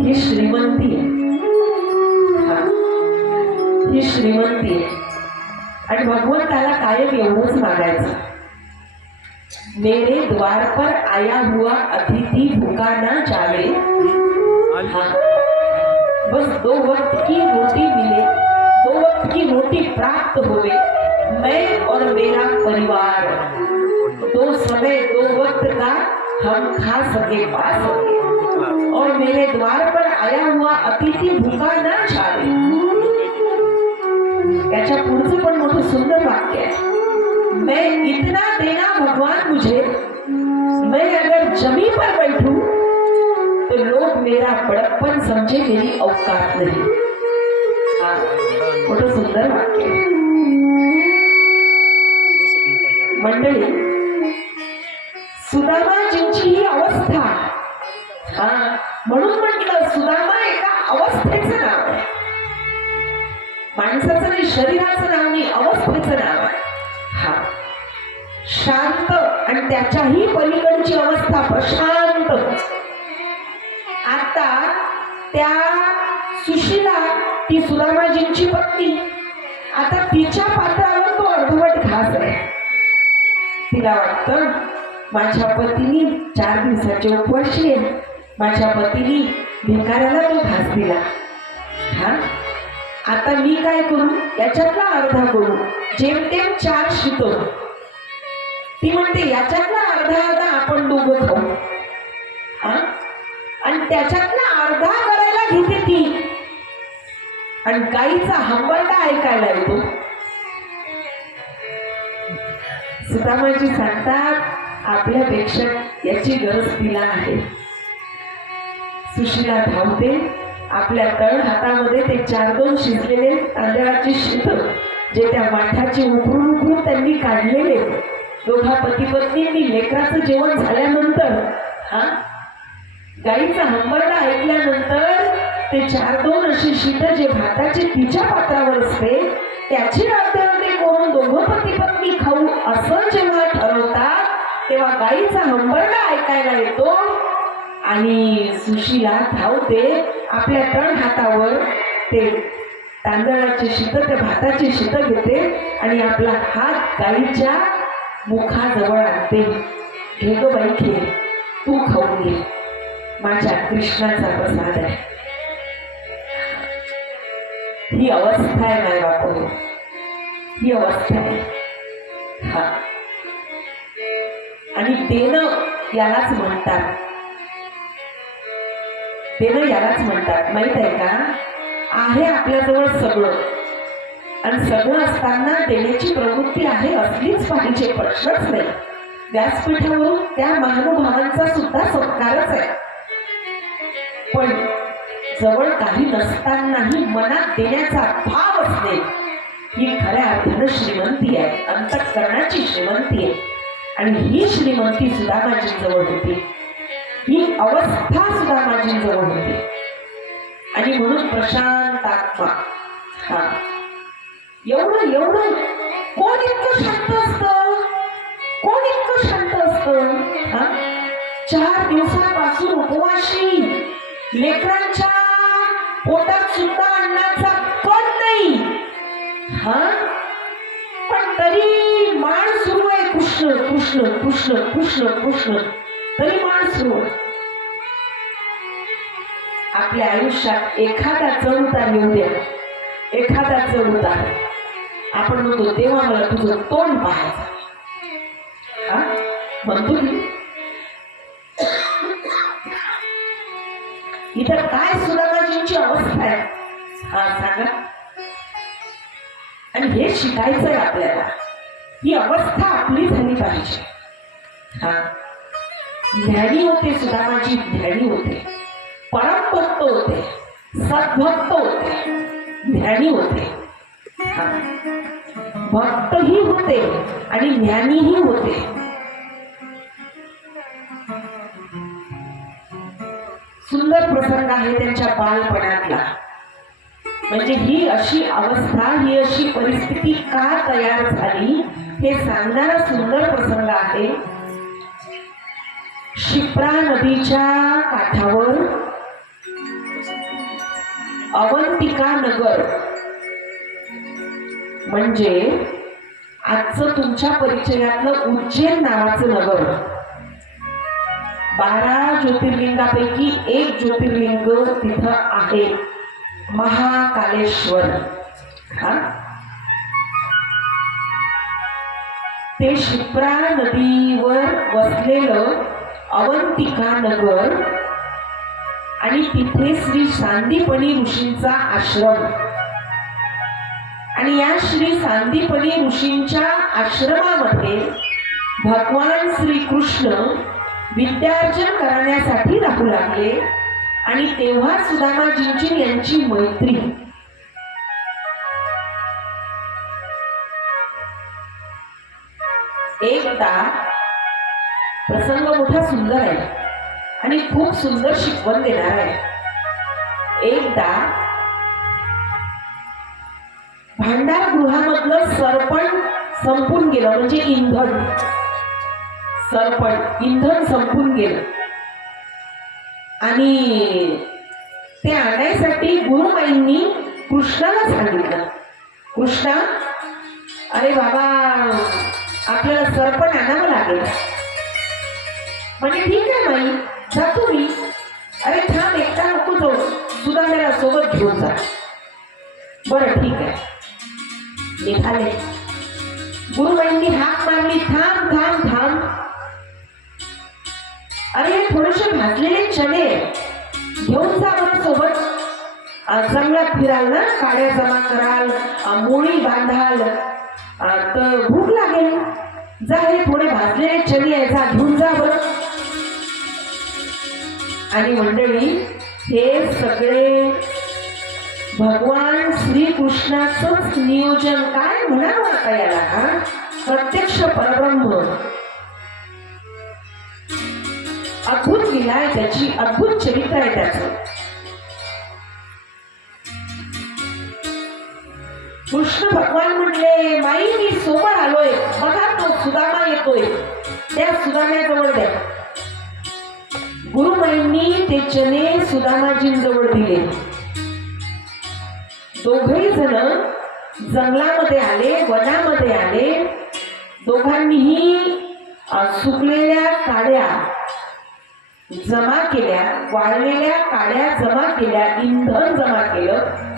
ही श्रीमंती आहे. ही श्रीमंती आहे. आणि भगवंताला कायम एवढंच मागायचं, मेरे द्वार पर आया हुआ अतिथी भूखा ना जावे. बस 2 वक्त की रोटी मिले, 2 वक्त की रोटी प्राप्त होवे, मैं और मेरा परिवार 2 समय 2 वक्त का हम खा सके, पा सके, और मेरे द्वार पर आया हुआ अतिथि भूखा न छाड़े. याच्या पुढचं पण मोठं सुंदर वाक्य आहे. मैं इतना देना भगवान मुझे, मैं अगर जमी पर बैठूं तो लोग मेरा बड़प्पन समझे, मेरी औकात नहीं. हा मोठं सुंदर वाक्य आहे. मंडळी, सुदामाजींची ही अवस्था, हा म्हणून म्हटलं सुदामा एका अवस्थेचं नाव आहे. माणसाचं नाही, शरीराचं नाव नाही, अवस्थेचं नाव आहे. हा शांत आणि त्याच्याही पलीकडची अवस्था प्रशांत. आता त्या सुशीला, ती सुदामाजींची पत्नी, आता तिच्या पात्रावर तो अर्धवट घास आहे. तिला वाटतं माझ्या पतीने 4 दिवसाचे उपवाशी आहे, माझ्या पतीने भिकाऱ्याला तो घास दिला. हा आता मी काय करू, याच्यातला अर्धा करू, जेमतेम 4 शितो. ती म्हणते याच्यातला अर्धा आपण दोघं खाऊ. हा आणि त्याच्यातला अर्धा करायला घेते ती, आणि गाईचा हंबरडा ऐकायला येतो. सुदामाजी सांगतात आपल्यापेक्षा याची गरज तिला आहे. सुशीला धावते, आपल्या तळ हातामध्ये ते 4-2 शिजलेले तांदळाचे शीत, जे त्या माठाचे उकळून त्यांनी काढलेले, दोघा पती पत्नींनी लेकराचं जेवण झाल्यानंतर, हा गाईचा हंबरडा ऐकल्यानंतर ते 4-2 अशी शीत जे भाताचे तिच्या पात्रावर असते, त्याची अर्धे करून दोघं पती पत्नी खाऊ असं जेव्हा ठरवतात, तेव्हा गाईचा हंबरडा ऐकायला येतो. आणि सुशीला धावते, आपल्या तळ हातावर ते तांदळाचे शीत, ते भाताचे शीत घेते आणि आपला हात गाईच्या मुखाजवळ आणते. घे ग बाई, घे, तू खाऊन घे, माझ्या कृष्णाचा प्रसाद आहे. ही अवस्था आहे नाही बापू, ही अवस्था आहे. हा आणि देणं यालाच म्हणतात, देणं यालाच म्हणतात. माहित आहे का, आहे आपल्याजवळ सगळं, आणि सगळं असताना देण्याची प्रवृत्ती आहे, असलीच पाहिजे, प्रश्नच नाही. व्यासपीठावरून त्या महानुभावांचा सुद्धा सत्कारच आहे. पण जवळ काही नसतानाही मनात देण्याचा भाव असणे, ही खऱ्या अर्थानं श्रीमंती आहे, अंतःकरणाची श्रीमंती आहे. आणि ही श्रीमंती सुदामाजींजवळ होती, ही अवस्था सुदामाजींजवळ होती. आणि म्हणून प्रशांत आत्मा. हा एवढं एवढं कोण इतकं शांत असतं, कोण इतकं शांत असतं. हा 4 दिवसापासून उपवाशी, लेकरांच्या पोटात सुद्धा अन्नाचा कण नाही. हा पण तरी माळ सुरू आहे, कृष्ण कृष्ण कृष्ण कृष्ण कृष्ण, तरी माळ सुरू आहे. आपल्या आयुष्यात एखादा चढउतार येऊ द्या, एखादा चढउतार, आपण म्हणतो तेव्हा मला तुझं तोंड पाहायचं. हा म्हणतो की इथं काय सुदामाजींची अवस्था आहे, हा सांगा. आणि हे शिकायचंय आपल्याला, ही अवस्था आपली झाली पाहिजे. हा ज्ञानी होते सुदामाजी, ज्ञानी होते, परमभक्त होते, सद्भक्त होते, ज्ञानी होते. हा भक्तही होते आणि ज्ञानीही होते. सुंदर प्रसंग आहे त्यांच्या बालपणातला. म्हणजे ही अशी अवस्था, ही अशी परिस्थिती का तयार झाली हे सांगणारा सुंदर प्रसंग आहे. क्षिप्रा नदीच्या काठावर अवंतिका नगर, म्हणजे आजचं तुमच्या परिचयातलं उज्जैन नावाचं नगर, 12 ज्योतिर्लिंगापैकी एक ज्योतिर्लिंग तिथं आहे. महाकालेश्वर. हा ते शिप्रा नदीवर वसलेलं अवंतिका नगर आणि तिथे श्री सांदीपनी ऋषींचा आश्रम. आणि या श्री सांदीपनी ऋषींच्या आश्रमामध्ये भगवान श्रीकृष्ण विद्यार्जन करण्यासाठी राहू लागले. आणि तेव्हा सुदामाजींची यांची मैत्री. एकदा प्रसंग मोठा सुंदर आहे आणि खूप सुंदर शिकवण देणार आहे. एकदा भांडारगृहामधलं सरपण संपून गेलं, म्हणजे इंधन. सरपण इंधन संपून गेलं आणि ते आणण्यासाठी गुरुमाईंनी कृष्णाला सांगितलं, कृष्णा, अरे बाबा, आपल्याला सरपण आणावं लागेल. म्हणजे ठीक आहे माई, जातो मी. अरे थांब, एकटा नको जाऊ, सुदाम्याला सोबत घेऊन जा. बरं ठीक आहे. निघाले. गुरुबाईंनी हाक मारली, थांब थांब थांब. अरे हे थोडेसे भाजलेले चणे घेऊन जा बरं सोबत. जंगलात फिराल ना, काड्या जमा कराल, मोळी बांधाल, तर भूक लागेल. जा, हे थोडे भाजलेले चणे आहे, जा घेऊन जा बरं. आणि मंडळी, हे सगळे भगवान श्रीकृष्णाचंच नियोजन. काय म्हणावं आता याला, हा प्रत्यक्ष परब्रह्म. अद्भुत लीला आहे त्याची, अद्भुत चरित्र आहे त्याचं. कृष्ण भगवान म्हटले, माई मी सोबत आलोय, बघा तो सुदामा येतोय, त्या सुदाम्याजवळ द्या. गुरुमाईंनी ते चणे सुदामाजींजवळ दिले. दोघही जण जंगलामध्ये आले, वनामध्ये आले. दोघांनीही सुकलेल्या काड्या जमा केल्या, वाळलेल्या काड्या जमा केल्या, इंधन जमा केलं.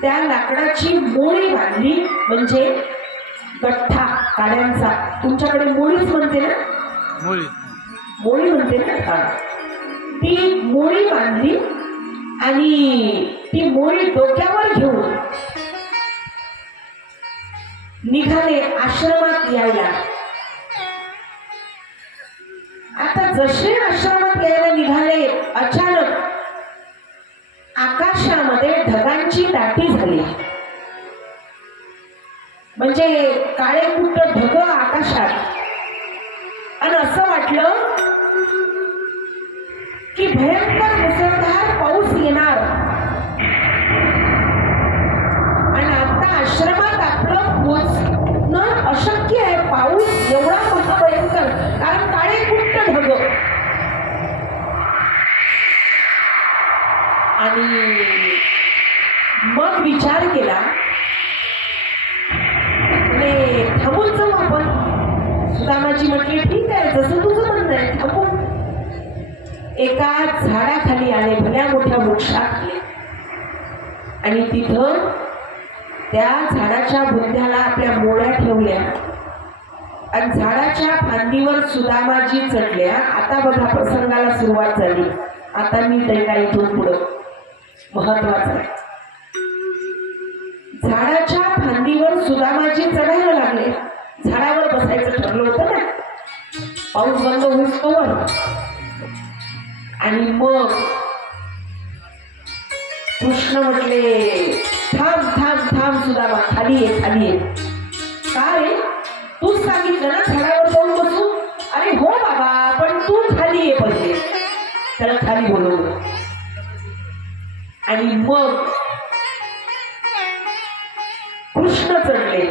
त्या लाकडाची मोळी बांधली, म्हणजे गठ्ठा काड्यांचा. तुमच्याकडे मोळीच म्हणते ना, मोळी म्हणते ना. हा, ती मोळी बांधली आणि ती मोळी डोक्यावर घेऊन निघाले आश्रमात यायला. आता जसे आश्रमात यायला निघाले, अचानक आकाशामध्ये ढगांची दाटी झाली. म्हणजे काळे कुट्ट ढग आकाशात. आणि असं वाटलं की भयंकर मुसळधार पाऊस येणार. आणि आता आश्रमात आपलं पोचणं अशक्य आहे. पाऊस एवढा मोठा भयंकर, कारण काळे कुट्ट ढग. आणि मग विचार केला, थांबून जाऊ आपण. सुदामाजी म्हटले, ठीक आहे, जसं तुझं म्हणणं आहे, थांबून. एका झाडाखाली आले, भल्या मोठ्या वृक्षाखाली. आणि तिथं त्या झाडाच्या बुंध्याला आपल्या मोळ्या ठेवल्या आणि झाडाच्या फांदीवर सुदामाजी चढल्या. आता बघा, प्रसंगाला सुरुवात झाली. आता मी ते काही इथून पुढं महत्वाचं आहे. झाडाच्या फांदीवर सुदामाजी चढायला लागले. झाडावर बसायचं ठरलं होतं ना, पाऊस बंद होईस्तोवर. आणि मग कृष्ण म्हटले, थांब थांब थांब सुदामा, खाली ये, खाली ये. का रे, तूच सांगितलं ना झाडावर जाऊन बसू. अरे हो बाबा, पण तू खाली ये पहिले. त्याला खाली बोलवलं. आणि मग कृष्ण चढले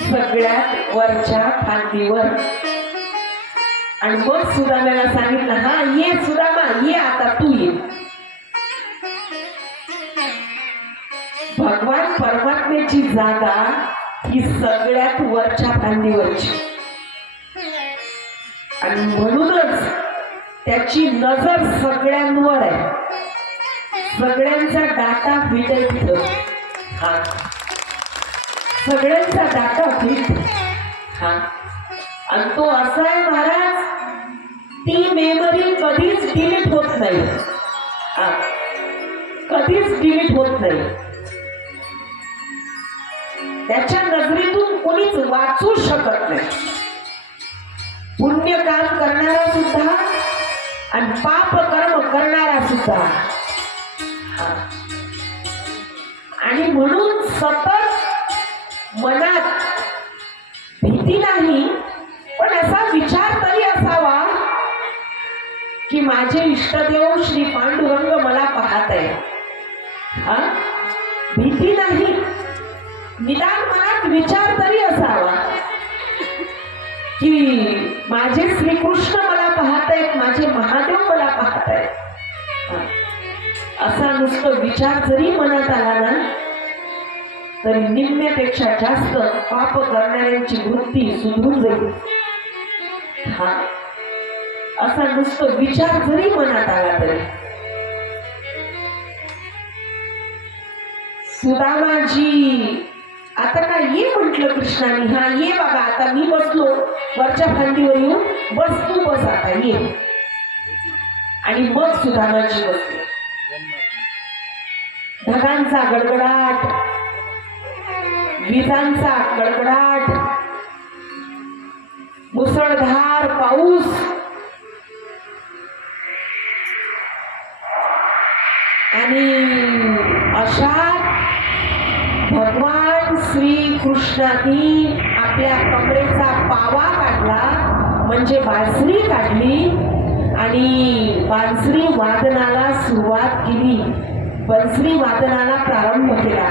सगळ्यात वरच्या फांदीवर. आणि मग सुदाम्याला सांगितलं, हा ये सुदामा, ये आता, तू ये. भगवान परमात्म्याची जागा ही सगळ्यात वरच्या फांदीवरची. आणि म्हणूनच त्याची नजर सगळ्यांवर आहे. सगळ्यांचा डाटा फिट आहे तिथं. हा, सगळ्यांचा डाटा फिट. हा, आणि तो असा आहे महाराज, ती मेमरी कधीच डिलीट होत नाही. हा, कधीच डिलीट होत नाही. त्याच्या नजरेतून कोणीच वाचू शकत नाही. पुण्य काम करणारा सुद्धा आणि पाप कर्म करणारा सुद्धा. आणि म्हणून सतत मनात भीती नाही, पण असा विचार तरी असावा की माझे इष्टदेव श्री पांडुरंग मला पाहत आहे. हा, भीती नाही, निदान मनात विचार तरी असावा की माझे श्रीकृष्ण मला पाहत आहेत, माझे महादेव मला पाहत आहेत. असा नुसतं विचार जरी मनात आला ना, तरी निम्म्यापेक्षा जास्त पाप करणाऱ्यांची वृत्ती सुधरून जाईल. हा, असा नुसतं विचार जरी मनात आला तरी. सुदामाजी आता काय ये म्हटलं कृष्णाने. हा, ये बाबा, आता मी बसलो वरच्या फांदीवर येऊन, बस तू बस आता ये. आणि मग सुदामाजी बसले. ढगांचा गडगडाट, विजांचा गडगडाट, मुसळधार पाऊस, आणि अशा भगवान श्री कृष्णाने आपल्या कमरेचा पावा काढला, म्हणजे बासरी काढली आणि बासरी वादनाला सुरुवात केली. बन्सरी वादनाला प्रारंभ केला.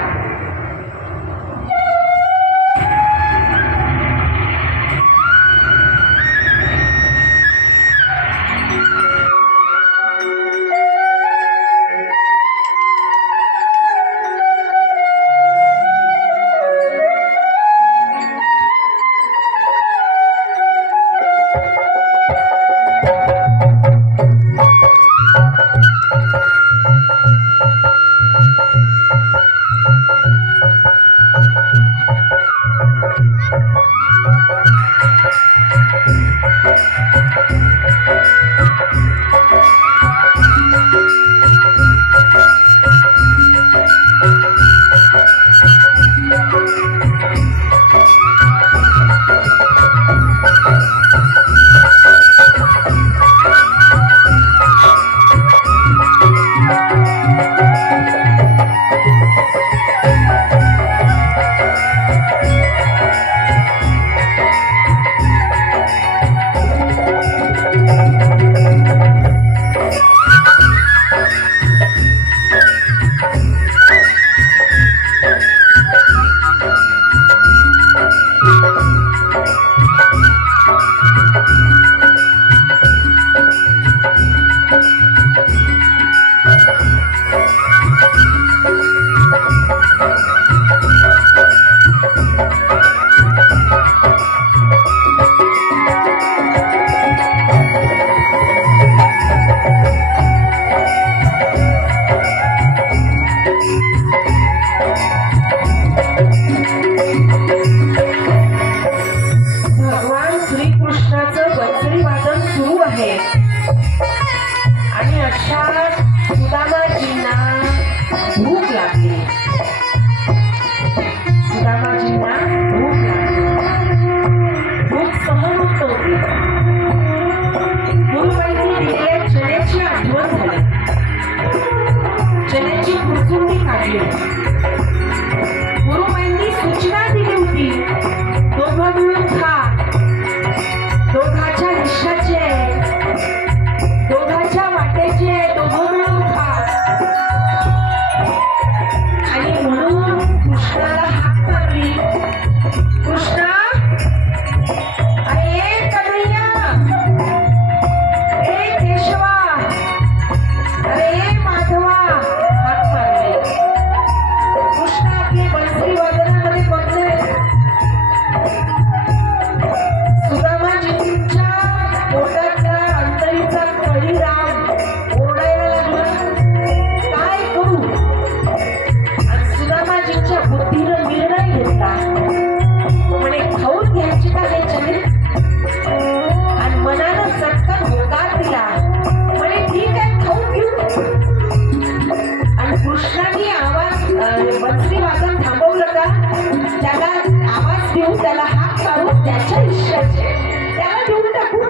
त्याला आवाज देऊ, त्याला हाक मारू, त्याच्या इष्टाचे त्याला देऊन टाकू.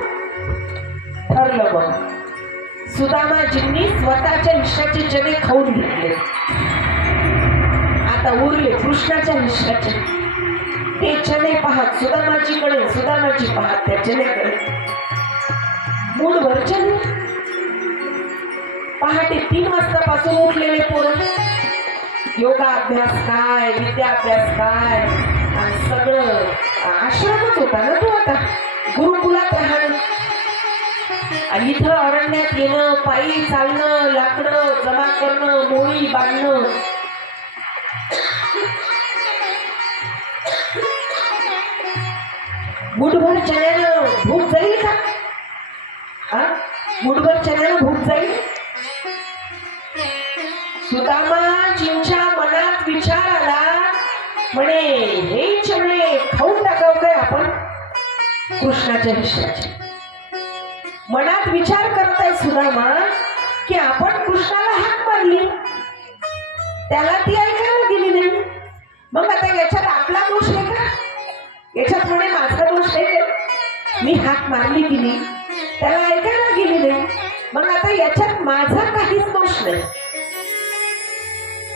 ठरलं मग. सुदामाजींनी स्वतःच्या इष्टाचे चणे खाऊन घेतले. आता उरले कृष्णाच्या इष्टाचे. ते चणे पाहत सुदामाजीकडे, सुदामाजी पाहत त्या चण्याकडे. मूठभर चणे. पहाटे 3 वाजतापासून उठलेले पोरं. योगा अभ्यास काय, विद्याभ्यास काय, आणि सगळं आश्रमच होता ना तो आता. गुरुकुलात राहणं आणि इथं अरण्यात येणं, पायी चालणं, लाकडं जमा करणं, मोळी बांधणं. मुठभर चण्यानं भूक जाईल का? हा, मुठभर चण्यानं भूक जाईल? सुदामाजींच्या मनात विचार आला, म्हणे हे चणे खाऊन टाकाव काय आपण कृष्णाच्या इष्टाचे. मनात विचार करताय सुदामा की आपण कृष्णाला हाक मारली, त्याला ती ऐकायला गेली नाही. मग आता याच्यात आपला दोष आहे का? याच्यात म्हणे माझा दोष आहे का? मी हाक मारली की नाही, त्याला ऐकायला गेली नाही, मग आता याच्यात माझा काहीच दोष नाही.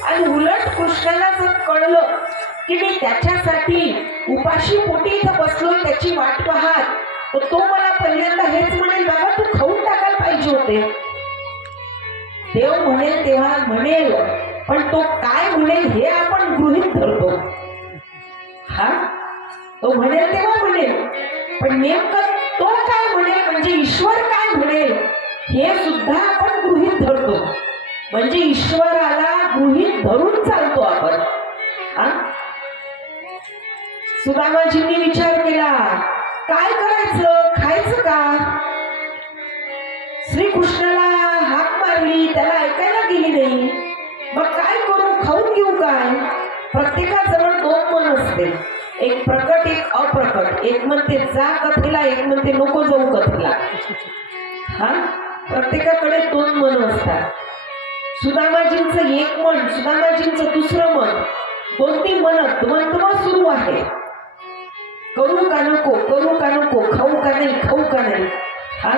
आणि उलट कृष्णाला जर कळलं की मी त्याच्यासाठी उपाशी पोटी इथं बसलोय, त्याची वाट पाहत, तर तो मला पहिल्यांदा हेच म्हणेल, बाबा तू खाऊन टाकायला पाहिजे होते. देव म्हणेल तेव्हा म्हणेल, पण तो काय म्हणेल हे आपण गृहीत धरतो. हा, तो म्हणेल तेव्हा म्हणेल, पण नेमकं तो काय म्हणेल म्हणजे ईश्वर काय म्हणेल हे सुद्धा आपण गृहीत धरतो. म्हणजे ईश्वराला गृहीत धरून चालतो आपण. हा, सुदामाजींनी विचार केला, काय करायचं, खायचं का? श्रीकृष्णाला हाक मारली, त्याला ऐकायला गेली नाही, मग काय करू, खाऊन घेऊ काय? प्रत्येकाजवळ 2 मन असते, एक प्रकट एक अप्रकट. एक म्हणते जा कथेला, एक म्हणते नको जाऊ कथेला. हा, प्रत्येकाकडे 2 मन असतात. सुदामाजींचं एक मन, सुदामाजींचं दुसरं मन, 2-3 मन द्वंद्व सुरू आहे. करू का नको, करू का नको, खाऊ का नाही, खाऊ का नाही. हा,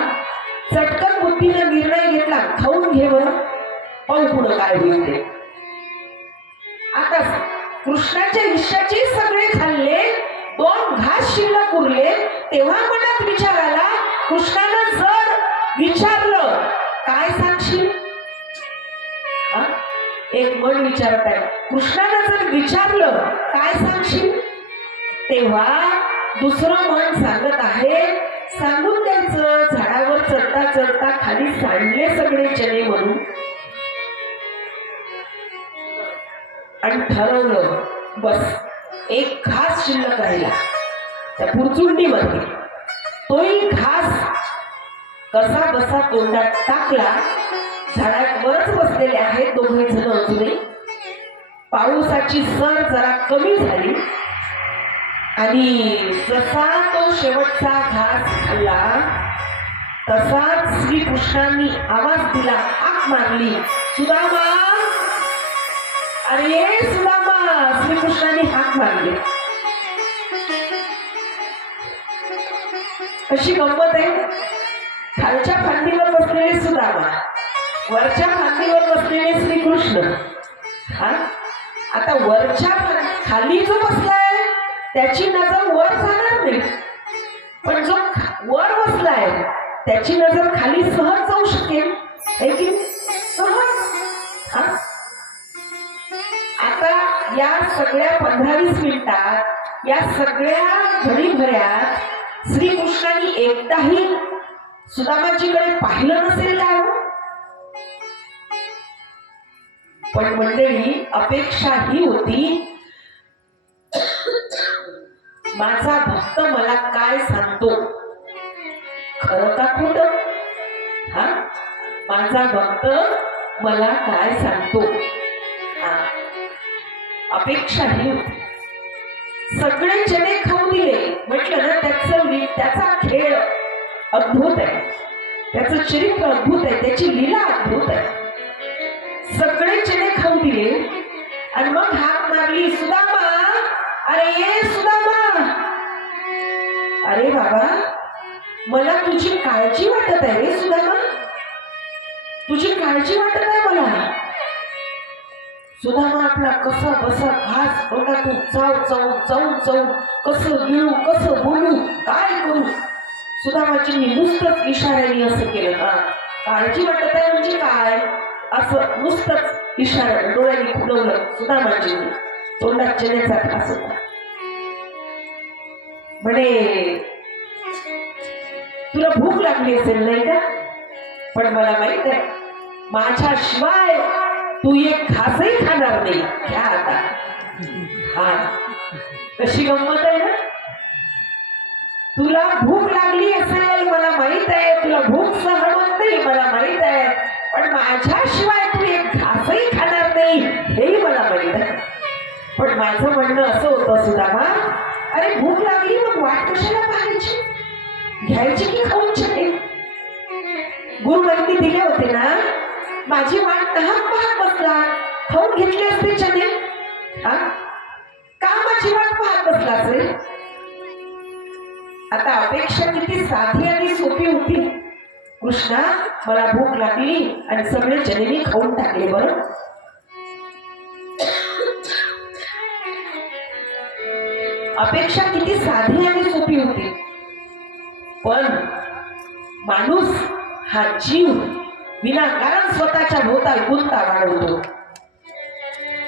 चटकन बुद्धीने निर्णय घेतला, खाऊन घे बरं, पाहू पुढं काय होईल ते. आता कृष्णाच्या इष्टाचे सगळे खाल्ले, 2 घास शिल्लक उरले. तेव्हा मनात विचार आला, कृष्णानं जर विचारलं काय सांगशील? एक मन विचारत आहे, कृष्णानं जर विचारलं काय सांगशील? तेव्हा दुसरं मन सांगत आहे, सांगून द्यायचं. झाडावर चढता चढता खाली सांडले सगळे चणे म्हणून. आणि ठरवलं, बस एक घास शिल्लक राहिला त्या पुरचुंडीमध्ये. तोही घास कसा बसा तोंडात टाकला. झाडावरच बसलेले आहेत 2 जण अजूनही. पावसाची सर जरा कमी झाली आणि जसा तो शेवटचा घास खाल्ला तसाच श्रीकृष्णांनी आवाज दिला, हाक मारली, सुदामा. अरे सुदामा, श्रीकृष्णांनी हाक मारली. कशी गंमत आहे. खालच्या फांदीवर बसलेले सुदामा, वरच्या फांदीवर बसलेले श्रीकृष्ण. हा, आता वरच्या खाली जो बसलाय त्याची नजर वर जाणार नाही, पण जो वर बसलाय त्याची नजर खाली सहज जाऊ शकेल, है की सहज. हा, आता या सगळ्या 15-20 मिनिटात, या सगळ्या घडीभऱ्यात श्रीकृष्णांनी एकदाही सुदामाजीकडे पाहिलं नसेल काय? पण मंडळी, अपेक्षा ही होती, माझा भक्त मला काय सांगतो, खरं का खोटं? हा, माझा भक्त मला काय सांगतो. हा, अपेक्षा ही होती. सगळे चणे खाऊ दिले. म्हटलं ना, त्याचा खेळ अद्भुत आहे, त्याचं चरित्र अद्भुत आहे, त्याची लीला अद्भुत आहे. सगळे चणे खाऊ दिले आणि मग हाक मारली, सुदामा. अरे अरे सुदामा, अरे बाबा, मला तुझी काळजी वाटत आहे रे सुदामा, तुझी काळजी वाटत आहे मला. सुदामा आपला कसा बसा घास तोंडातून चावून कसं गिळू, कसं बोलू, काय करू. सुदामाची मी नुसतंच इशाऱ्याने असं केलं. का काळजी वाटत आहे म्हणजे काय, असं नुसतंच इशारा डोळ्याने खुलवलं. सुदामाची तोंडात चण्याचा घास होता. म्हणे तुला भूक लागली असेल नाही का, पण मला माहित आहे माझ्याशिवाय तू एक घासही खाणार नाही. घ्या आता. हा, कशी गंमत आहे ना. तुला भूक लागली असेल मला माहित आहे, तुला भूक सहन होत नाही मला माहित आहे, पण माझ्याशिवाय तू एक घासही खाणार नाही हेही मला माहित आहे. पण माझं म्हणणं असं होतं सुदामा, अरे भूक लागली मग वाट कशाला पाहायची, घ्यायची की खाऊन चणे. गुरुवारी दिले होते ना, माझी वाट पाहत बसला, खाऊन घेतले असते चणे. हा, का माझी वाट पाहत बसला असेल. आता अपेक्षा किती साधी आणि सोपी होती. कृष्णा मला भूक लागली आणि सगळे चणे मी खाऊन टाकले. बरं, अपेक्षा किती साधी आणि सोपी होती. पण माणूस हा जीव विनाकारण स्वतःच्या भोवताल गुंता वाढवतो.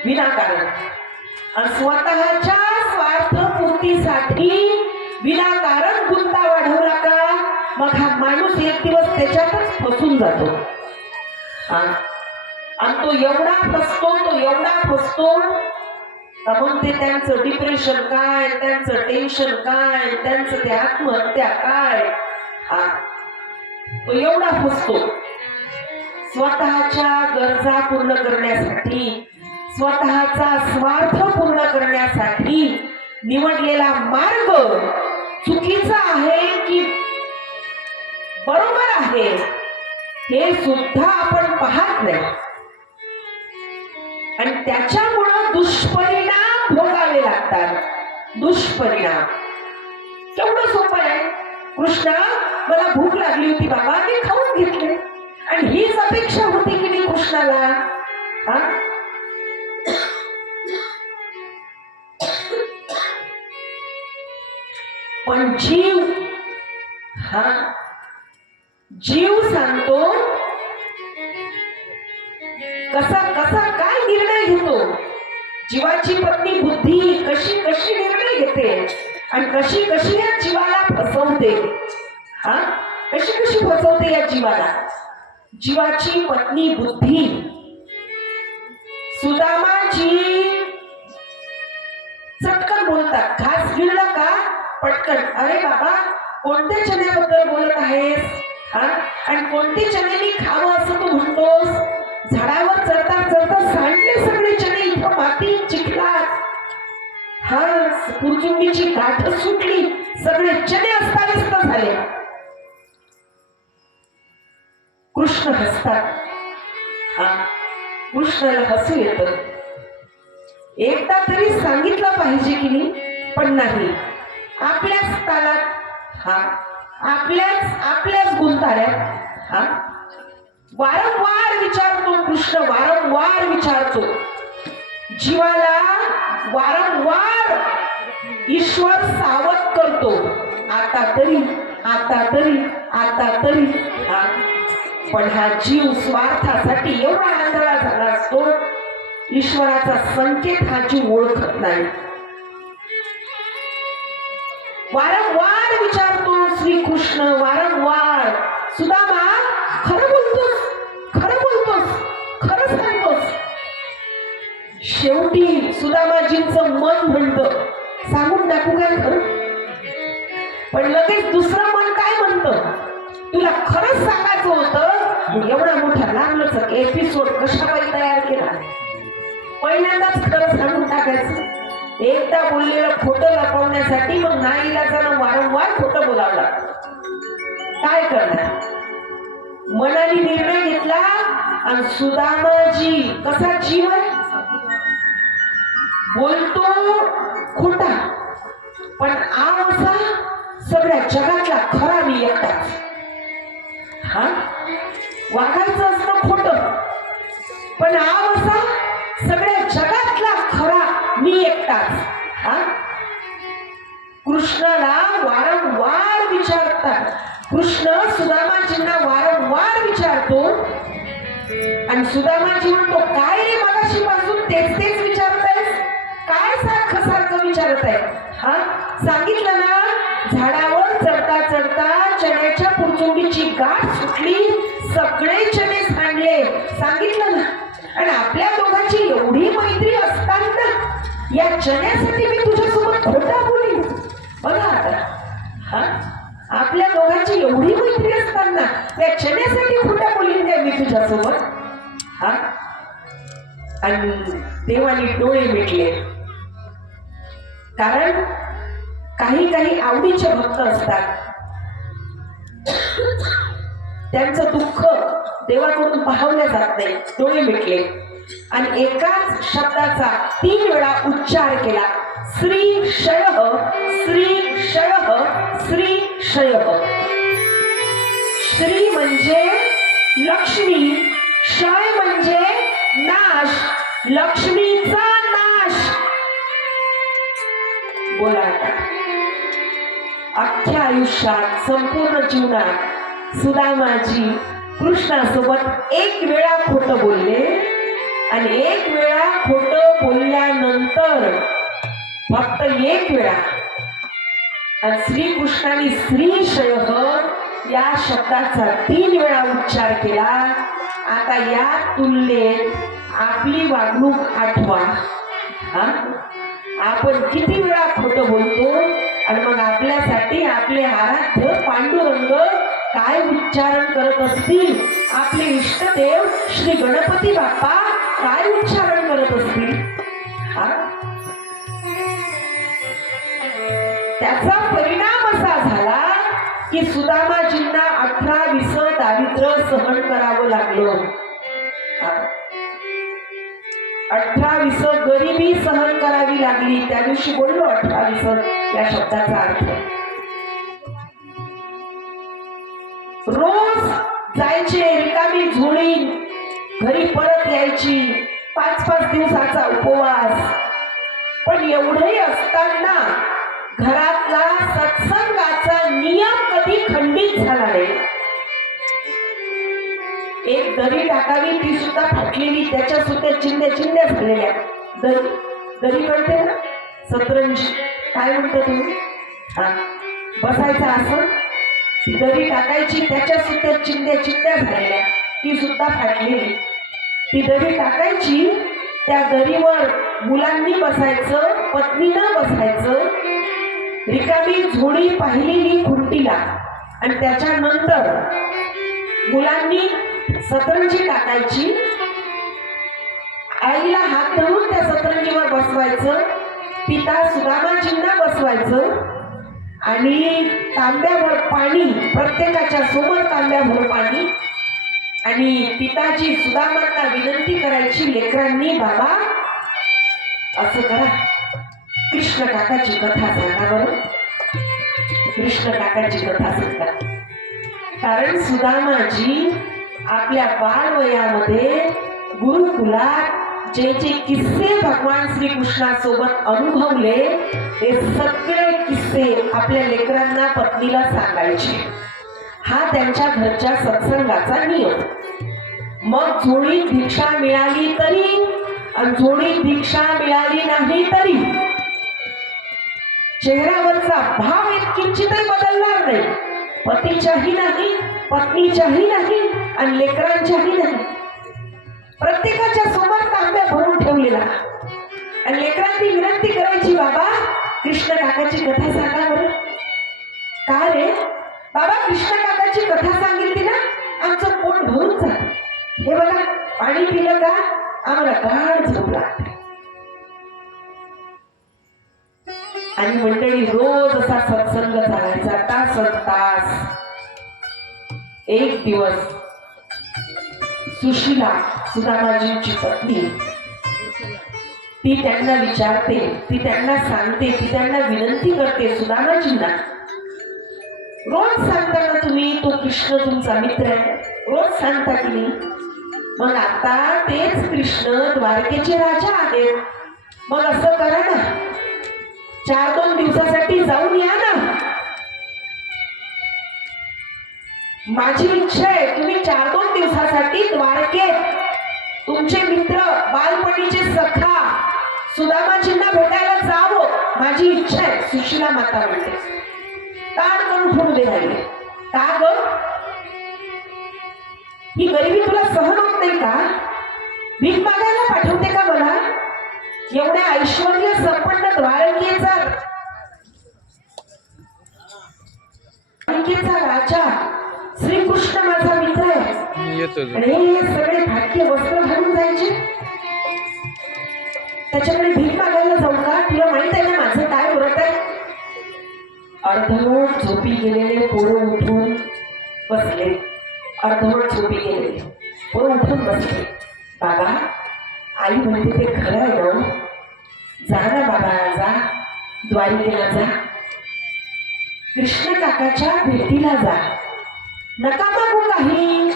विनाकारण आणि स्वतःच्या स्वार्थपूर्तीसाठी विनाकारण गुंता वाढवला का मग हा माणूस एक दिवस त्याच्यातच फसून जातो. आणि तो एवढा फसतो मग ते त्यांचं डिप्रेशन काय, त्यांचं टेन्शन काय, त्यांचं ते आत्महत्या काय. तो एवढा फसतो. स्वतःच्या गरजा पूर्ण करण्यासाठी, स्वतःचा स्वार्थ पूर्ण करण्यासाठी निवडलेला मार्ग चुकीचा आहे की बरोबर आहे हे सुद्धा आपण पाहत नाही. आणि त्याच्यामुळं दुष्परिणाम भोगावे लागतात. दुष्परिणाम केवढं सोपं आहे. कृष्णा मला भूक लागली होती बाबा, मी खाऊन घेतले. आणि हीच अपेक्षा होती की मी कृष्णाला. हा, पण जीव, हा जीव सांगतो कसा कसा काय निर्णय घेतो. जीवाची पत्नी बुद्धी कशी कशी निर्णय घेते आणि कशी कशी या जीवाला फसवते. हा, कशी कशी फसवते या जीवाला. जीवाची पत्नी बुद्धी. सुदामाजी चटकन बोलतात. घास गिळला का पटकन, अरे बाबा कोणत्या चण्याबद्दल बोलत आहेस. हा, आणि कोणते चणे मी खावं असं तू म्हणतोस. झाडावर चढता सांडले सगळे चणे इथं मातीत चिखलात. हा, पुरचुंडीची गाठ सुटली, सगळे चणे अस्ताव्यस्त झाले. कृष्ण हसतात. हा, कृष्णाला हसू येतं. एकदा तरी सांगितलं पाहिजे की नाही, पण नाही. आपल्याच तालात, हा आपल्याच गुंताऱ्यात. हा, वारंवार विचारतो कृष्ण, वारंवार विचारतो. जीवाला वारंवार ईश्वर सावध करतो. आता तरी. हा, पण हा जीव स्वार्थासाठी एवढा आंधळा झाला असतो, ईश्वराचा संकेत हा जीव ओळखत नाही. वारंवार विचारतो श्रीकृष्ण, वारंवार, सुदामा खरं बोलतोस, खरं सांगतोस. शेवटी सुदामाजींचं मन म्हणतं सांगून टाकू काय खरं. पण लगेच दुसरं मन काय म्हणतं, तुला खरंच सांगायचं होतं, एवढा मोठा लांबलचक एपिसोड कशापायी तयार केला. पहिल्यांदाच खरं सांगून टाकायचं. एकदा बोललेलं खोटं लपवण्यासाठी मग नाईलाजानं वारंवार खोटं बोलावं लागतं. काय करणार. मनाने निर्णय घेतला आणि सुदामाजी कसा जीव आहे, बोलतो खोटा, पण आव असा सगळ्या जगातला खरा मी एकटाच. हा, वागायचं असतं खोट, पण आव असा सगळ्या जगातला खरा मी एकटाच. हा, कृष्णाला वारंवार विचारतात. कृष्ण सुदामाजींना वारंवार विचारतो आणि सुदामाजी म्हणतो, काय रे मगाशी पासून तेच तेच विचारतायस, काय सारखं सारखं विचारत आहे. हा, सांगितलं ना, झाडावर चढता चढता चण्याच्या पुरचुंडीची गाठ सुटली, सगळे चणे सांडले, सांगितलं ना. आणि आपल्या दोघांची एवढी मैत्री असताना या चण्यासाठी मी तुझ्यासोबत खोटा बोलीन. बघा आता, हा, आपल्या दोघांची एवढी मैत्री असताना या चण्यासाठी खोटा बोलीन काय मी तुझ्यासोबत. हा, आणि देवाने डोळे मिटले. कारण काही काही आवडीचे भक्त असतात, त्यांचं दुःख देवाकडून पाहवलं जात नाही. डोळे मिटले आणि एकाच शब्दाचा 3 वेळा उच्चार केला, श्री शयः, श्री शयः, श्री शयः. श्री म्हणजे लक्ष्मी, क्षय म्हणजे नाश, लक्ष्मीचा नाश. बोला आता, अख्ख्या आयुष्यात संपूर्ण जीवनात सुदामाजी कृष्णासोबत 1 वेळा खोटं बोलले आणि 1 वेळा खोटं बोलल्यानंतर फक्त 1 वेळा आणि श्रीकृष्णाने श्रीशयः या शब्दाचा 3 वेळा उच्चार केला. आता या तुलनेत आपली वागणूक आठवा. हा, आपण किती वेळा खोटं बोलतो आणि मग आपल्यासाठी आपले आराध्य पांडुरंग काय उच्चारण करत असतील, आपले इष्टदेव श्री गणपती बाप्पा काय उच्चारण करत असतील. हा, त्याचा परिणाम असा झाला की सुदामाजींना 18-20 दारिद्र्य सहन करावं लागलं. 18-20 गरिबी सहन करावी लागली. त्या दिवशी बोललो 18-20 या शब्दाचा अर्थ. रोज जायचे रिकामी झोळी, घरी परत यायची, 5-5 दिवसाचा उपवास. पण एवढे असताना घरातला सत्संगाचा नियम कधी खंडित झाला नाही. एक दरी टाकावी, ती सुद्धा फाटलेली, त्याच्या सुद्धा चिंध्या झालेल्या. दरी कळते ना, सतरंजी काय म्हणतो तुम्ही. हा, बसायचं असं, ती दरी टाकायची, त्याच्या सुद्धा चिंध्या झालेल्या, ती सुद्धा फाटलेली. ती दरी टाकायची, त्या दरीवर मुलांनी बसायचं, पत्नीनं बसायचं, रिकामी झोळी पाहिलेली खुंटीला, आणि त्याच्यानंतर मुलांनी सतरंजी टाकायची, आईला हात धरून त्या सतरंजीवर बसवायचं, पिता सुदामाजींना बसवायचं आणि तांब्याभर पाणी, प्रत्येकाच्या समोर तांब्याभर पाणी, आणि पिताजी सुदामांना विनंती करायची, लेकरांनी बाबा असं करा, कृष्ण काकाची कथा सांगा बरं, कृष्ण काकाची कथा सांगा. कारण सुदामाजी आपल्या बालवयामध्ये गुरुकुलात जे जे किस्से भगवान श्रीकृष्णासोबत अनुभवले, ते सगळे किस्से आपल्या लेकरांना, पत्नीला सांगायचे. हा त्यांच्या घरच्या सत्संगाचा नियम. मग झोळीत भिक्षा मिळाली तरी आणि झोळीत भिक्षा मिळाली नाही तरी चेहऱ्यावरचा भाव एक किंचितही बदलणार नाही. पतीच्याही नाही, पत्नीच्याही नाही आणि लेकरांच्याही नाही. प्रत्येकाच्या समोर तांब्या भरून ठेवलेला आणि लेकरांनी विनंती करायची, बाबा कृष्ण काकाची कथा सांगा बरं. का रे बाबा, कृष्ण काकाची कथा सांगितली ना, आमचं पोट भरून जात. हे बघा, पाणी पिलं का आम्हाला गाढ झोप लागते. आणि मंडळी रोज असा सत्संग चालायचा, तास. एक दिवस सुशीला, सुदामाजींची पत्नी, ती त्यांना विचारते, ती त्यांना सांगते, ती त्यांना विनंती करते. सुदामाजींना रोज सांगता ना तुम्ही, तो कृष्ण तुमचा मित्र आहे, रोज सांगता की नाही? मग आता तेच कृष्ण द्वारकेचे राजा आहेत. मग असं करा ना, 4-2 दिवसासाठी जाऊन या ना. माझी इच्छा आहे तुम्ही 4-2 दिवसासाठी द्वारकेत तुमचे मित्र, बालपणीचे सखा सुदामाजींना भेटायला जावं. माझी इच्छा आहे. सुशीला माता म्हणते. ताण करून ठेवले राहिले का ग? ही गरिबी तुला सहन होत नाही का? भीक मागायला पाठवते का मला? एवढ्या ऐश्वर्य संपन्न द्वारकेचा राजा श्रीकृष्ण माझा मित्र आहे आणि हे सगळे भाग्य वस्त्र घालून जायचे, त्याच्याकडे भीक मागायला जाऊ का? तुला माहित आहे ना माझं काय व्रत आहे? अर्धवट झोपी गेलेले पोरं उठून बसले. अर्धवट झोपी गेलेले पोरं उठून बसले. बाबा, आई म्हणते ते खरं आहे ना? जा ना बाबा, जा द्वारिकेला जा, कृष्ण काकाच्या भेटीला जा, नका मागू काही.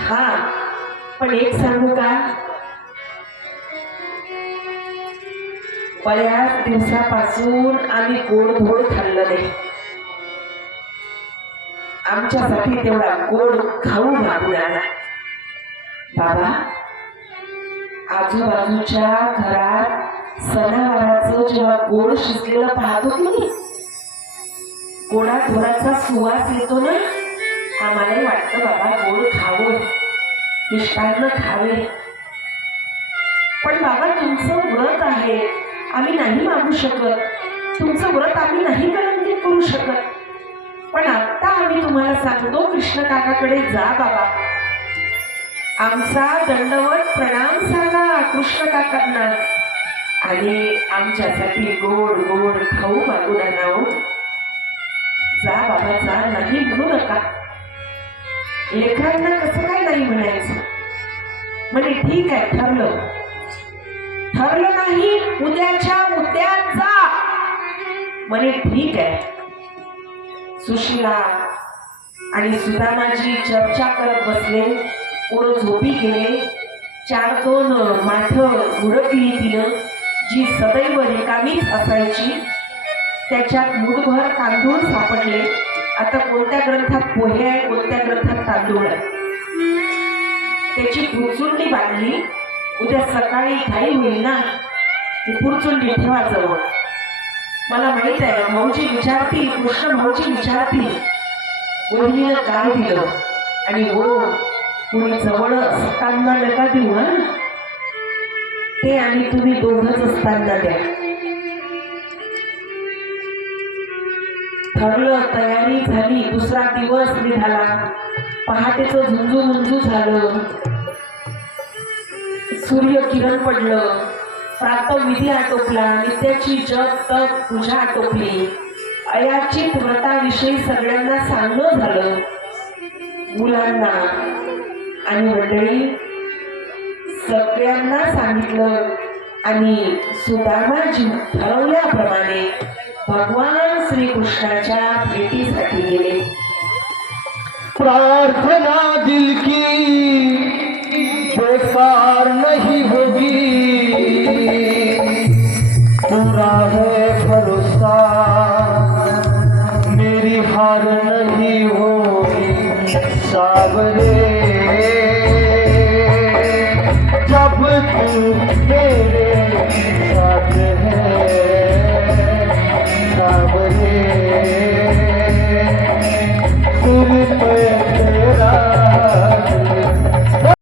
हा, पण एक सांगू का? बऱ्याच दिवसापासून आम्ही गोड खाल्लं नाही. आमच्यासाठी तेवढा गोड खाऊ मागून आला. बाबा, आजूबाजूच्या घरात सणावाराचं जेव्हा गोड शिजलेलं पाहतो की नाही, गोडा थोडासा सुवास येतो ना, आम्हाला वाटतं बाबा गोड खावं, मिष्टान्न खावे. पण बाबा तुमचं व्रत आहे, आम्ही नाही मागू शकत. तुमचं व्रत आम्ही नाही कलंकित करू शकत. पण आता आम्ही तुम्हाला सांगतो, कृष्ण काकाकडे जा बाबा, आमचा दंडवत प्रणाम सांगा कृष्ण काकांना आणि आमच्यासाठी गोड गोड खाऊ मागून आणावं. जा बाबा जा, नाही म्हणू नका. लेकरांना कसं काय नाही म्हणायचं? म्हणजे ठीक आहे, ठरलं. ठरलं नाही, उद्याच्या उद्यात जा म्हणे. ठीक आहे. सुशीला आणि सुदामाजी चर्चा करत बसले. पोरं झोपी गेले. 4-2 माठं हुडकली तिनं, जी सदैव रिकामीच असायची. त्याच्यात मुठभर तांदूळ सापडले. आता कोणत्या ग्रंथात पोहे आहे, कोणत्या ग्रंथात तांदूळ आहे, त्याची पुरचुंडी बांधली. उद्या सकाळी घाई होईल ना, ती पुरचुंडी ठेवा जवळ. मला माहित आहे भाऊजी विचारतील, कृष्ण भाऊजी विचारतील, वहिनीनं काय दिलं, आणि हो कुणी जवळ असताना नका देऊ हा, ते आणि तुम्ही दोघंच असताना द्या. ठरलं, तयारी झाली. दुसरा दिवस निघाला. पहाटेचं झुंजू मुंजू झालं. सूर्य किरण पडलं. प्रातःविधी आटोपला. नित्याची जप तप पूजा आटोपली. अयाचित व्रताविषयी सगळ्यांना सांगणं झालं, मुलांना आणि मंडळी सगळ्यांना सांगितलं. आणि सुदामाजी ठरवल्याप्रमाणे भगवान श्रीकृष्णाच्या भेटीसाठी गेले. प्रार्थना दिल की बेकार नहीं होगी,